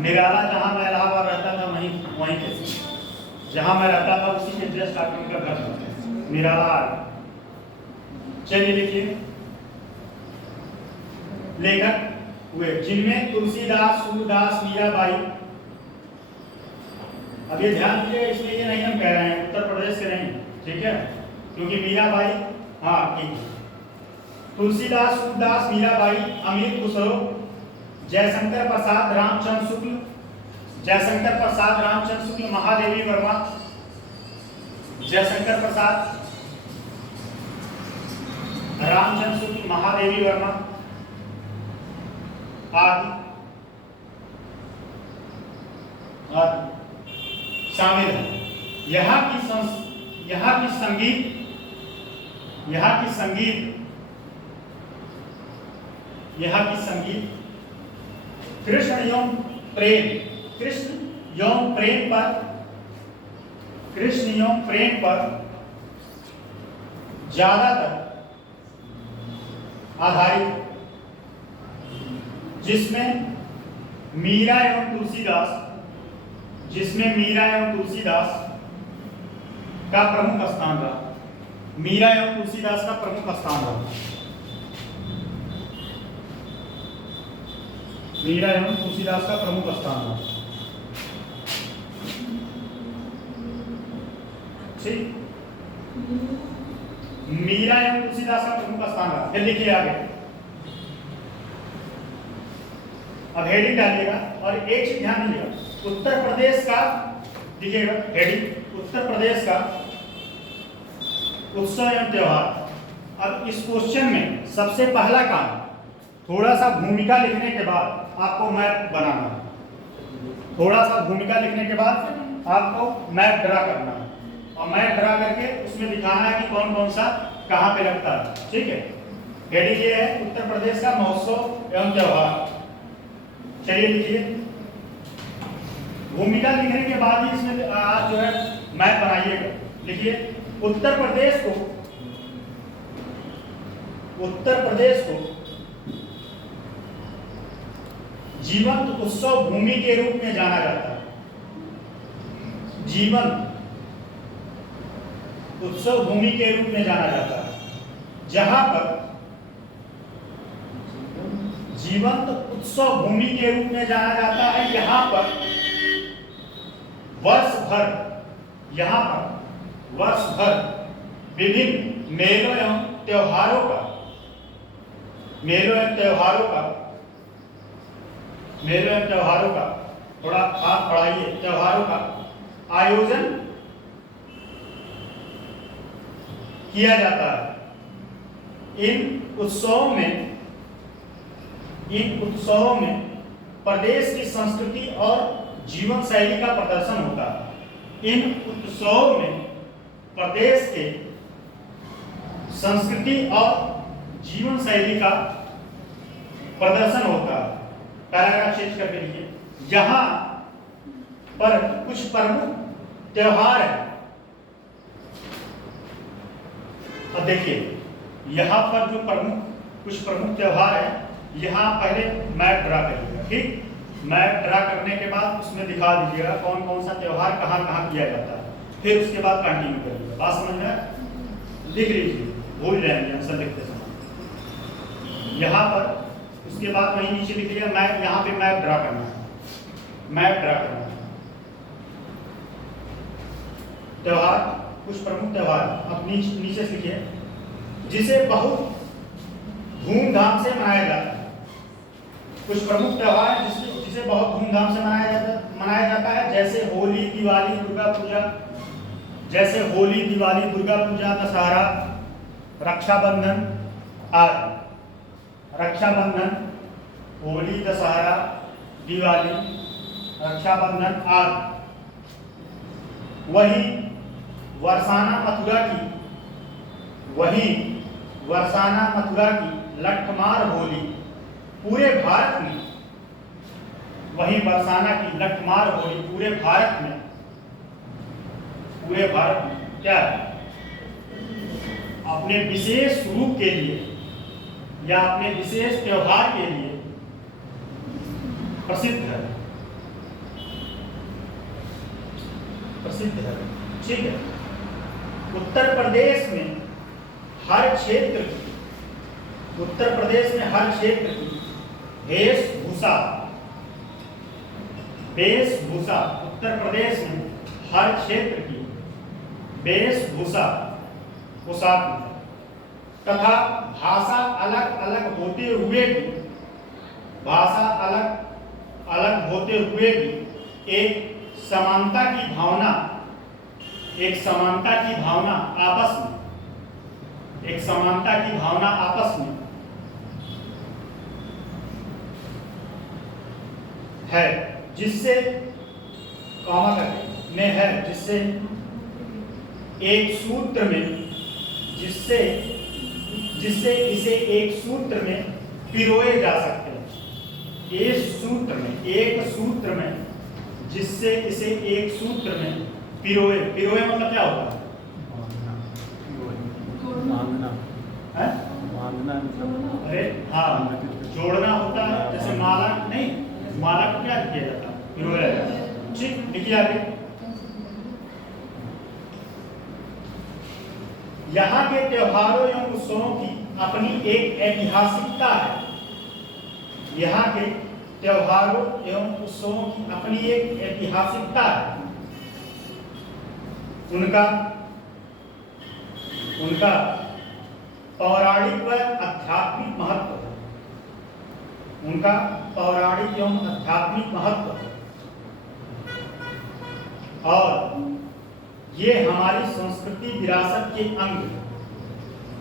निराला जहाँ मैं इलाहाबाद रहता था वहीं के, जहाँ मैं रहता था उसी के जस्ट आगे उनका घर था, निराला। चलिए लिखिए, लेखक हुए जिनमें तुलसीदास, सूरदास, मीराबाई। अब ये ध्यान दीजिए, इसलिए ये नहीं हम कह रहे हैं उत्तर प्रदेश के नहीं, ठीक है, क्योंकि मीराबाई, हाँ ठीक, तुलसीदास, सूरदास, मीराबाई, अमित खुसरो, जयशंकर प्रसाद रामचंद्र शुक्ल, महादेवी वर्मा, जयशंकर प्रसाद रामचंद्र शुक्ल, महादेवी वर्मा आदि शामिल है। यहाँ की संगीत कृष्ण एवं प्रेम पर ज्यादातर आधारित, जिसमें मीरा एवं तुलसीदास का प्रमुख स्थान रहा। मीरा एवं तुलसीदास का प्रमुख स्थान रहा। मीरा एवं तुलसीदास का प्रमुख स्थान है। ठीक, मीरा एवं तुलसीदास का प्रमुख स्थान रहा। फिर लिखिए आगे, अब हेडिंग डालिएगा और एक चीज ध्यान दीजिएगा, उत्तर प्रदेश का लिखिएगा हेडिंग, उत्तर प्रदेश का उत्सव एवं त्योहार। अब इस क्वेश्चन में सबसे पहला काम, थोड़ा सा भूमिका लिखने के बाद आपको मैप बनाना है। थोड़ा सा भूमिका लिखने के बाद आपको मैप ड्रा करना है और मैप ड्रा करके उसमें दिखाना है कि कौन कौन सा कहाँ पे लगता है। ठीक है, हेडिंग ये है उत्तर प्रदेश का महोत्सव एवं त्योहार। चलिए लिखिए, भूमिका लिखने के बाद ही इसमें आज जो है मैप बनाइएगा। लिखिए, उत्तर प्रदेश को जीवंत उत्सव भूमि के रूप में जाना जाता है। जीवंत उत्सव भूमि के रूप में जाना जाता है, जहां पर जीवंत उत्सव भूमि के रूप में जाना जाता है। यहाँ पर वर्ष भर विभिन्न मेलों एवं त्योहारों का थोड़ा हाथ बढ़ाइए, त्योहारों का आयोजन किया जाता है। इन उत्सवों में प्रदेश की संस्कृति और जीवन शैली का प्रदर्शन होता है। इन उत्सवों में प्रदेश के संस्कृति और जीवन शैली का प्रदर्शन होता है। पैराग्राफ चेंज करके लिखिए, यहाँ पर कुछ प्रमुख त्योहार है। अब देखिए, यहाँ पर जो कुछ प्रमुख त्योहार है, यहाँ पहले मैप ड्रा करिएगा। ठीक, मैप ड्रा करने के बाद उसमें दिखा दीजिएगा कौन कौन सा त्योहार कहाँ कहाँ किया जाता है। फिर उसके बाद कंटिन्यू करिएगा। बात समझ में? लिख लीजिए, भूल जाएंगे आंसर लिखते समय। यहाँ पर उसके बाद वहीं नीचे लिखिएगा मैप, यहाँ पे मैप ड्रा करना है। त्योहार, कुछ प्रमुख त्योहार। अब नीचे लिखिए, जिसे बहुत धूमधाम से मनाया जाता है। कुछ प्रमुख त्योहार जिसे बहुत धूमधाम से मनाया जाता है, जैसे होली, दिवाली, दुर्गा पूजा, दशहरा, रक्षाबंधन आदि। रक्षाबंधन, होली, दशहरा, दिवाली, रक्षाबंधन आदि। वही बरसाना मथुरा की लठमार होली पूरे भारत में, वही बरसाना की लठमार होली पूरे भारत में क्या है? अपने विशेष रूप के लिए या अपने विशेष त्योहार के लिए प्रसिद्ध है। ठीक है, उत्तर प्रदेश में हर क्षेत्र की वेशभूषा, उत्तर प्रदेश में हर क्षेत्र की वेशभूषा, पोशाक तथा भाषा अलग अलग होते हुए भी एक समानता की भावना आपस में है, जिससे इसे एक सूत्र में पिरोए जा सकते हैं। जिससे इसे एक सूत्र में पिरोए मतलब क्या होता है? अरे हाँ, जोड़ना होता है। जैसे माला को क्या किया जाता है? पिरोया जाता है। ठीक, लिखिए आगे। यहाँ के त्योहारों एवं उत्सवों की अपनी एक ऐतिहासिकता है। यहाँ के त्योहारों एवं उत्सवों की अपनी एक ऐतिहासिकता है, उनका पौराणिक व आध्यात्मिक महत्व है, उनका पौराणिक एवं आध्यात्मिक महत्व है, और ये हमारी संस्कृति विरासत के अंग,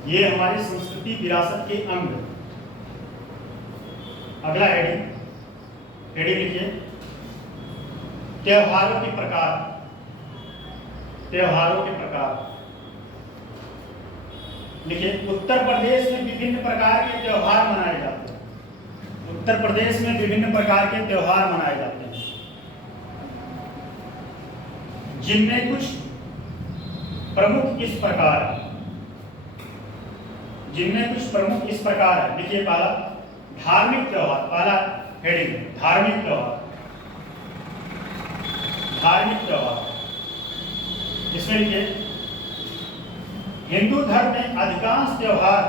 ये हमारी संस्कृति विरासत के अंग। अगला हेडिंग लिखिए, त्योहारों के प्रकार। त्योहारों के प्रकार लिखिए, उत्तर प्रदेश में विभिन्न प्रकार के त्योहार मनाए जाते हैं। उत्तर प्रदेश में विभिन्न प्रकार के त्योहार मनाए जाते हैं, जिनमें कुछ प्रमुख इस प्रकार है, जिनमें कुछ प्रमुख इस प्रकार है। लिखिए, पहला धार्मिक त्योहार, पहला हेडिंग धार्मिक त्योहार। धार्मिक त्योहार इसमें लिखिए, हिंदू धर्म में अधिकांश त्योहार,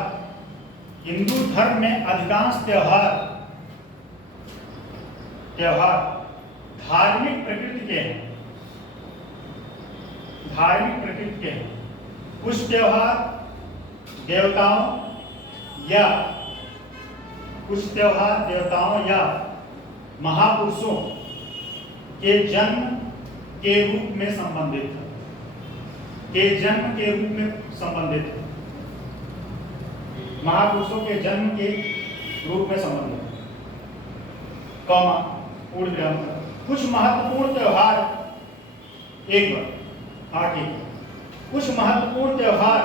हिंदू धर्म में अधिकांश त्योहार धार्मिक प्रकृति के हैं, धार्मिक प्रकृति के हैं। कुछ त्योहार देवताओं या महापुरुषों के जन्म के रूप में संबंधित है, महापुरुषों के जन्म के रूप में संबंधित है, कॉमा पूर्ण विराम। कुछ महत्वपूर्ण त्योहार, एक बार हाँ ठीक है, कुछ महत्वपूर्ण त्योहार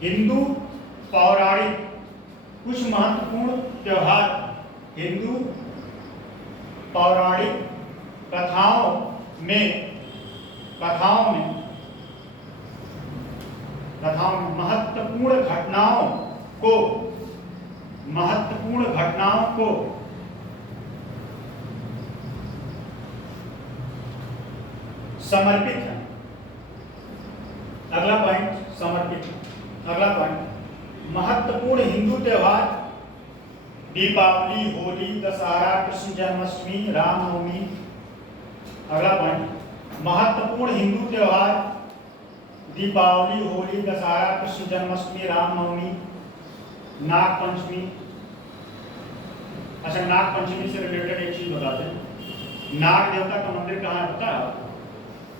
हिंदू पौराणिक, कुछ महत्वपूर्ण त्योहार हिंदू पौराणिक कथाओं में महत्वपूर्ण घटनाओं को समर्पित है। अगला पॉइंट समर्पित। अगला पॉइंट, महत्वपूर्ण हिंदू त्योहार दीपावली, होली, दशहरा, कृष्ण जन्माष्टमी, रामनवमी। अगला पॉइंट, महत्वपूर्ण हिंदू त्योहार दीपावली, होली, दशहरा, कृष्ण जन्माष्टमी, रामनवमी, नाग पंचमी। अच्छा, नाग पंचमी से रिलेटेड एक चीज बताते हैं। नाग देवता का मंदिर कहाँ है पता है आपको?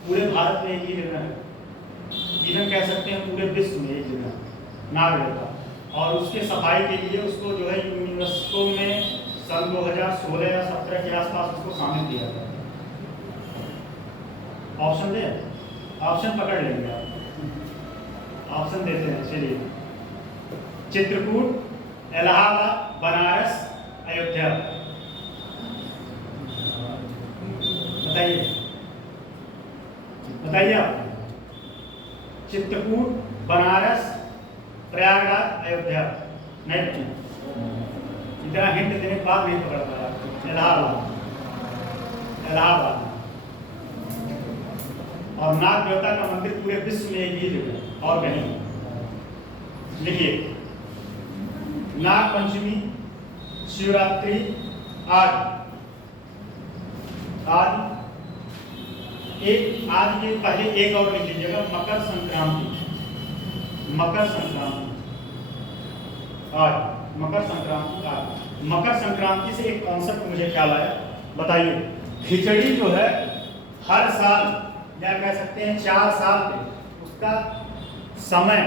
पूरे भारत में एक ही जगह है, इवन कह सकते हैं पूरे विश्व में एक जगह नाग देवता। और उसके सफाई के लिए उसको जो है यूनेस्को में सन 2016 या 17 के आसपास उसको शामिल किया गया। ऑप्शन दे, ऑप्शन पकड़ लेंगे आप, ऑप्शन देते हैं। चलिए, चित्रकूट, इलाहाबाद, बनारस, अयोध्या। बताइए आप। चित्रकूट, बनारस, प्रयागराज, अयोध्या। नहीं, इतना हिंट देने के बाद नहीं पकड़ पाया। इलाहाबाद। और नाग देवता का मंदिर पूरे विश्व में एक ही जगह और कहीं। लिखिए, नाग पंचमी, शिवरात्रि आदि। आज के पहले एक और लिख लीजिएगा, मकर संक्रांति। मकर संक्रांति आज, मकर संक्रांति आज। मकर संक्रांति से एक कॉन्सेप्ट मुझे ख्याल आया, बताइए। खिचड़ी जो है हर साल या कह सकते हैं 4 साल पे उसका समय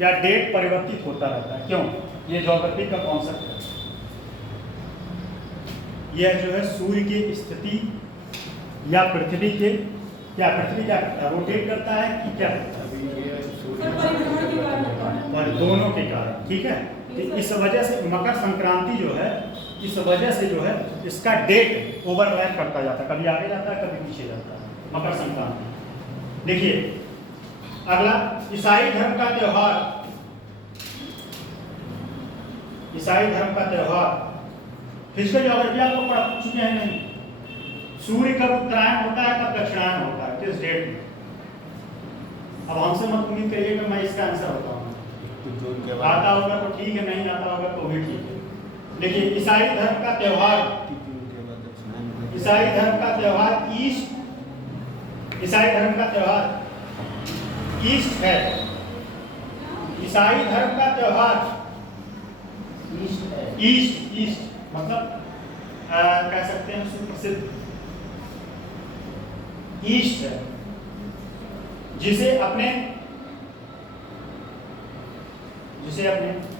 या डेट परिवर्तित होता रहता है। क्यों? ये ज्योग्राफी का कॉन्सेप्ट है। यह जो है सूर्य की स्थिति या पृथ्वी के क्या रोटेट करता है कि क्या करता है? दोनों के कारण, ठीक है। तो इस वजह से मकर संक्रांति जो है, इस वजह से जो है इसका डेट ओवरलैप करता जाता है, कभी आगे जाता है कभी पीछे जाता है। मकर संक्रांति। देखिए अगला, ईसाई धर्म का त्योहार। ईसाई धर्म का त्योहार फिजिकल ज्योग्राफी आपको पढ़ा चुके हैं नहीं? सूर्य कब उत्तरायण होता है, कब दक्षिणायन होता है, किस डेट में? अब हमसे मत उम्मीद करिए कि मैं इसका आंसर बताऊंगा। आता होगा तो ठीक है, नहीं आता होगा तो भी ठीक है। देखिए, ईसाई धर्म का त्योहार ईसाई धर्म का त्योहार ईसाई धर्म का त्योहार ईस्ट है। ईसाई धर्म का त्योहार ईस्ट मतलब कह सकते हैं सुप्रसिद्ध ईस्ट है, जिसे अपने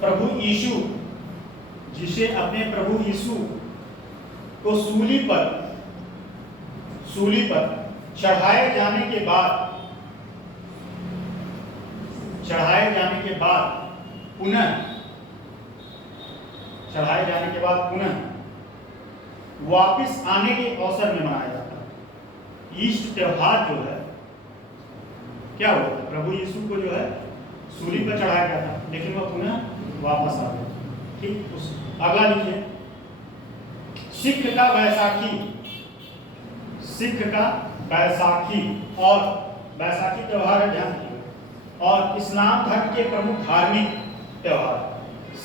प्रभु यीशु को सूली पर चढ़ाए जाने के बाद पुनः वापिस आने के अवसर में मनाया जाता है। ईस्ट त्योहार जो है क्या हुआ, प्रभु यीशु को जो है सूली पर चढ़ाया गया था, लेकिन वह पुनः वापस आ गया। ठीक, उस अगला लिखिए, सिख का बैसाखी और बैसाखी त्योहार है, ध्यान रखिए। और इस्लाम धर्म के प्रमुख धार्मिक त्योहार,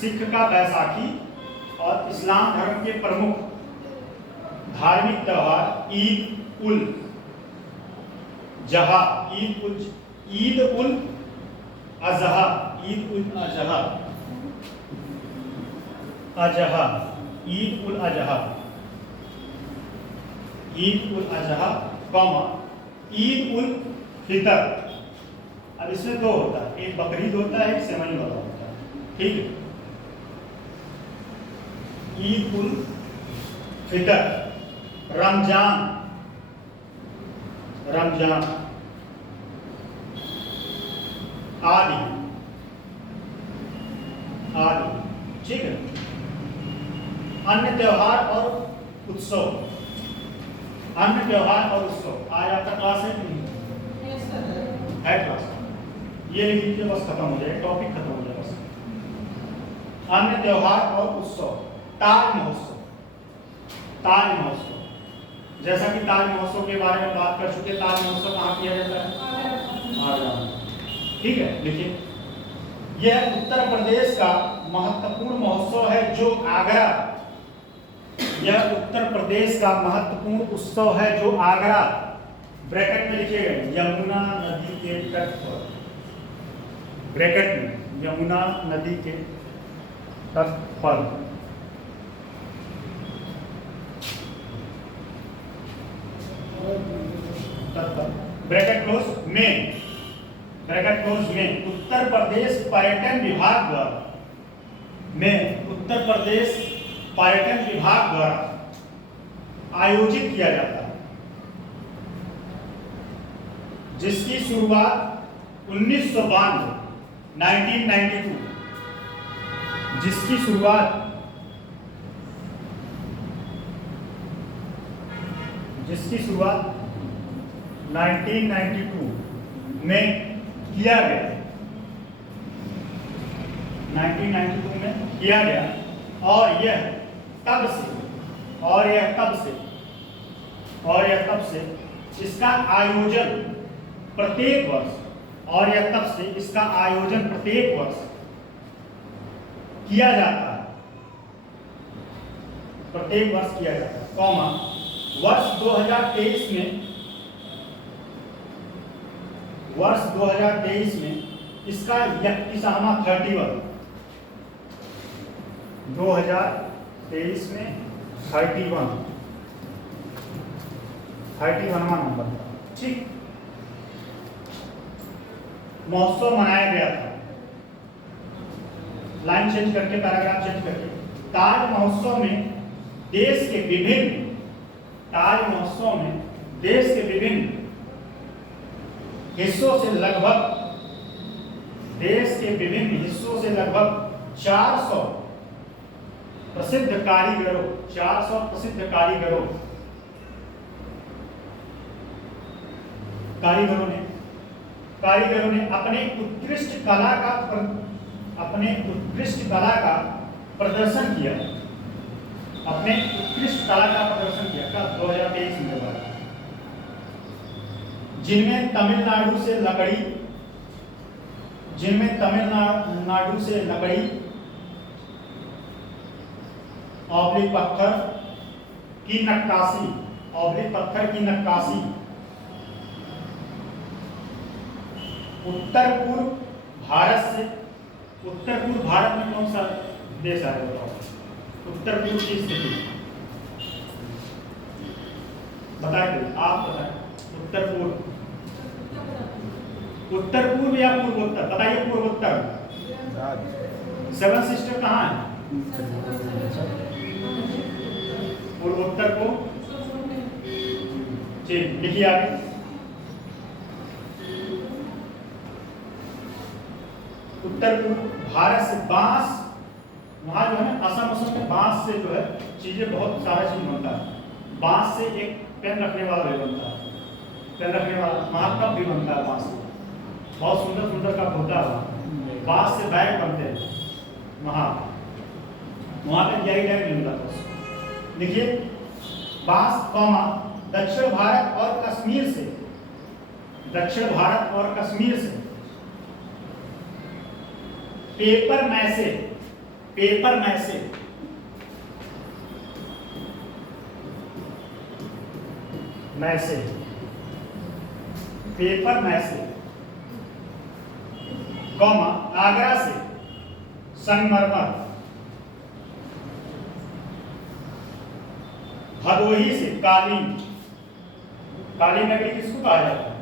सिख का बैसाखी और इस्लाम धर्म के प्रमुख धार्मिक त्योहार ईद उल अजहा, ईद उल अजहा, कौमा ईद उल फितर। अब इसमें दो होता है, एक बकरीद होता है, एक सेवई वाला होता है। ठीक है, ईद उल फितर, रमजान आदि। ठीक है, अन्य त्योहार और उत्सव। आज आपका क्लास है कि नहीं? है क्लास। ये लिख लीजिए, बस खत्म हो जाए, टॉपिक खत्म हो जाए बस। अन्य त्योहार और उत्सव, ताज महोत्सव। जैसा कि ताज महोत्सव के बारे में बात कर चुके, ताज महोत्सव कहाँ किया जाता है? आगरा। ठीक है, लिखिए, यह उत्तर प्रदेश का महत्वपूर्ण महोत्सव है जो आगरा, यह उत्तर प्रदेश का महत्वपूर्ण उत्सव है जो आगरा, ब्रैकेट में लिखिएगा, यमुना नदी के तट पर, ब्रैकेट में यमुना नदी के तट पर ब्रैकेट क्लोज में उत्तर प्रदेश पर्यटन विभाग द्वारा आयोजित किया जाता है, जिसकी शुरुआत 1992 जिसकी शुरुआत 1992 में किया गया, 1992 में किया गया। और यह तब से इसका आयोजन प्रत्येक वर्ष किया जाता है, कौमा वर्ष 2023 में इसका 31वां 2023 में 31वां नंबर। ठीक, महोत्सव मनाया गया था, लाइन चेंज करके, पैराग्राफ चेंज करके। ताज महोत्सव में देश के विभिन्न हिस्सों से लगभग 400 प्रसिद्ध कारीगरों ने अपने उत्कृष्ट कला का प्रदर्शन किया। कब? 2023 में, जिनमें तमिलनाडु से लकड़ी और पत्थर की नक्काशी ऑब्लिक पत्थर की नक्काशी। उत्तर पूर्व भारत से, उत्तर पूर्व भारत में कौन सा देश है बताओ? उत्तर पूर्व की स्थिति बताइए, आप बताएं। उत्तर पूर्व, उत्तर पूर्व या पूर्वोत्तर? बताइए पूर्वोत्तर। सेवन सिस्टर कहाँ है? पूर्वोत्तर को ठीक लिखिए आगे। उत्तर पूर्व भारत से बांस, वहां जो है असम में बांस से जो है चीजें, बहुत सारा चीज बनता है। बांस से एक पेन रखने वाला भी बनता है, पेन रखने वाला महाकप भी बनता है बांस से, बहुत सुंदर सुंदर कप होता है। बांस से बैग बनते हैं वहाँ पे यही टैग नहीं मिला था। देखिए बांस कौमा दक्षिण भारत और कश्मीर से, दक्षिण भारत और कश्मीर से। Papier mache, papier mache, mache, papier mache, comma Agra से संगमरमर, भदोही से कालीन, कालीन नगरी किसको कहा जाता है?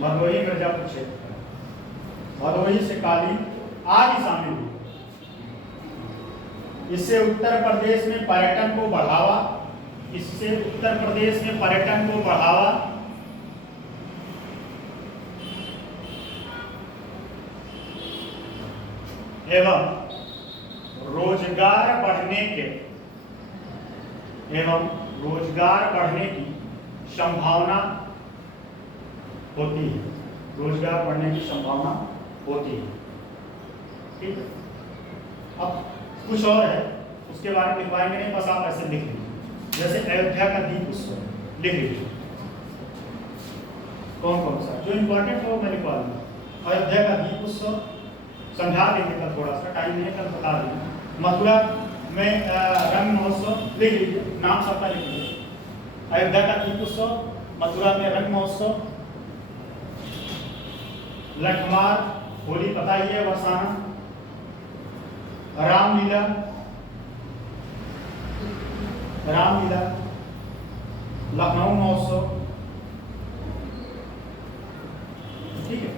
भदोही मिर्जापुर क्षेत्र, भदोही से कालीन आदि शामिल हुई। इससे उत्तर प्रदेश में पर्यटन को बढ़ावा, इससे उत्तर प्रदेश में पर्यटन को बढ़ावा, एवं रोजगार बढ़ने के, एवं रोजगार बढ़ने की संभावना होती है, रोजगार बढ़ने की संभावना होती है। ठीक है, अब कुछ और है उसके बारे में लिखवाएंगे नहीं, बस आप ऐसे लिख लीजिए। जैसे अयोध्या का दीप उत्सव लिख लीजिए, कौन कौन सा जो इंपॉर्टेंट हो मैं लिखवा दूंगा। अयोध्या का दीप उत्सव समझा देंगे कल, थोड़ा सा टाइम नहीं है कल बता देंगे। मथुरा में रंग महोत्सव लिख लीजिए, नाम सबका लिख लीजिए। अयोध्या का दीप उत्सव, मथुरा में रंग महोत्सव, लठमार होली पता ही है, वरसाना, रामलीला, रामलीला, लखनऊ महोत्सव। ठीक है,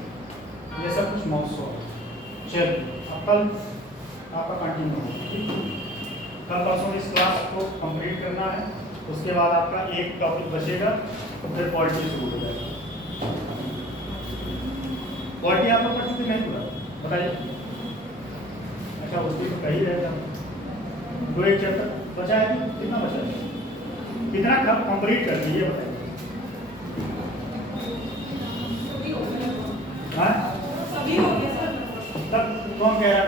ये सब कुछ महोत्सव। चलिए अब कल आपका कंटिन्यू होगा। ठीक है, कल परसों इस क्लास को कंप्लीट करना है, उसके बाद आपका एक टॉपिक बचेगा, तो फिर पॉलिटी शुरू हो जाएगा। पॉलिटी आप लोग पढ़ चुके नहीं पूरा? बताइए। अच्छा उसकी तो कही रहेगा, दो एक चैप्टर बचा है, कितना बचा है, कितना कब कंप्लीट कर दिए बताइए।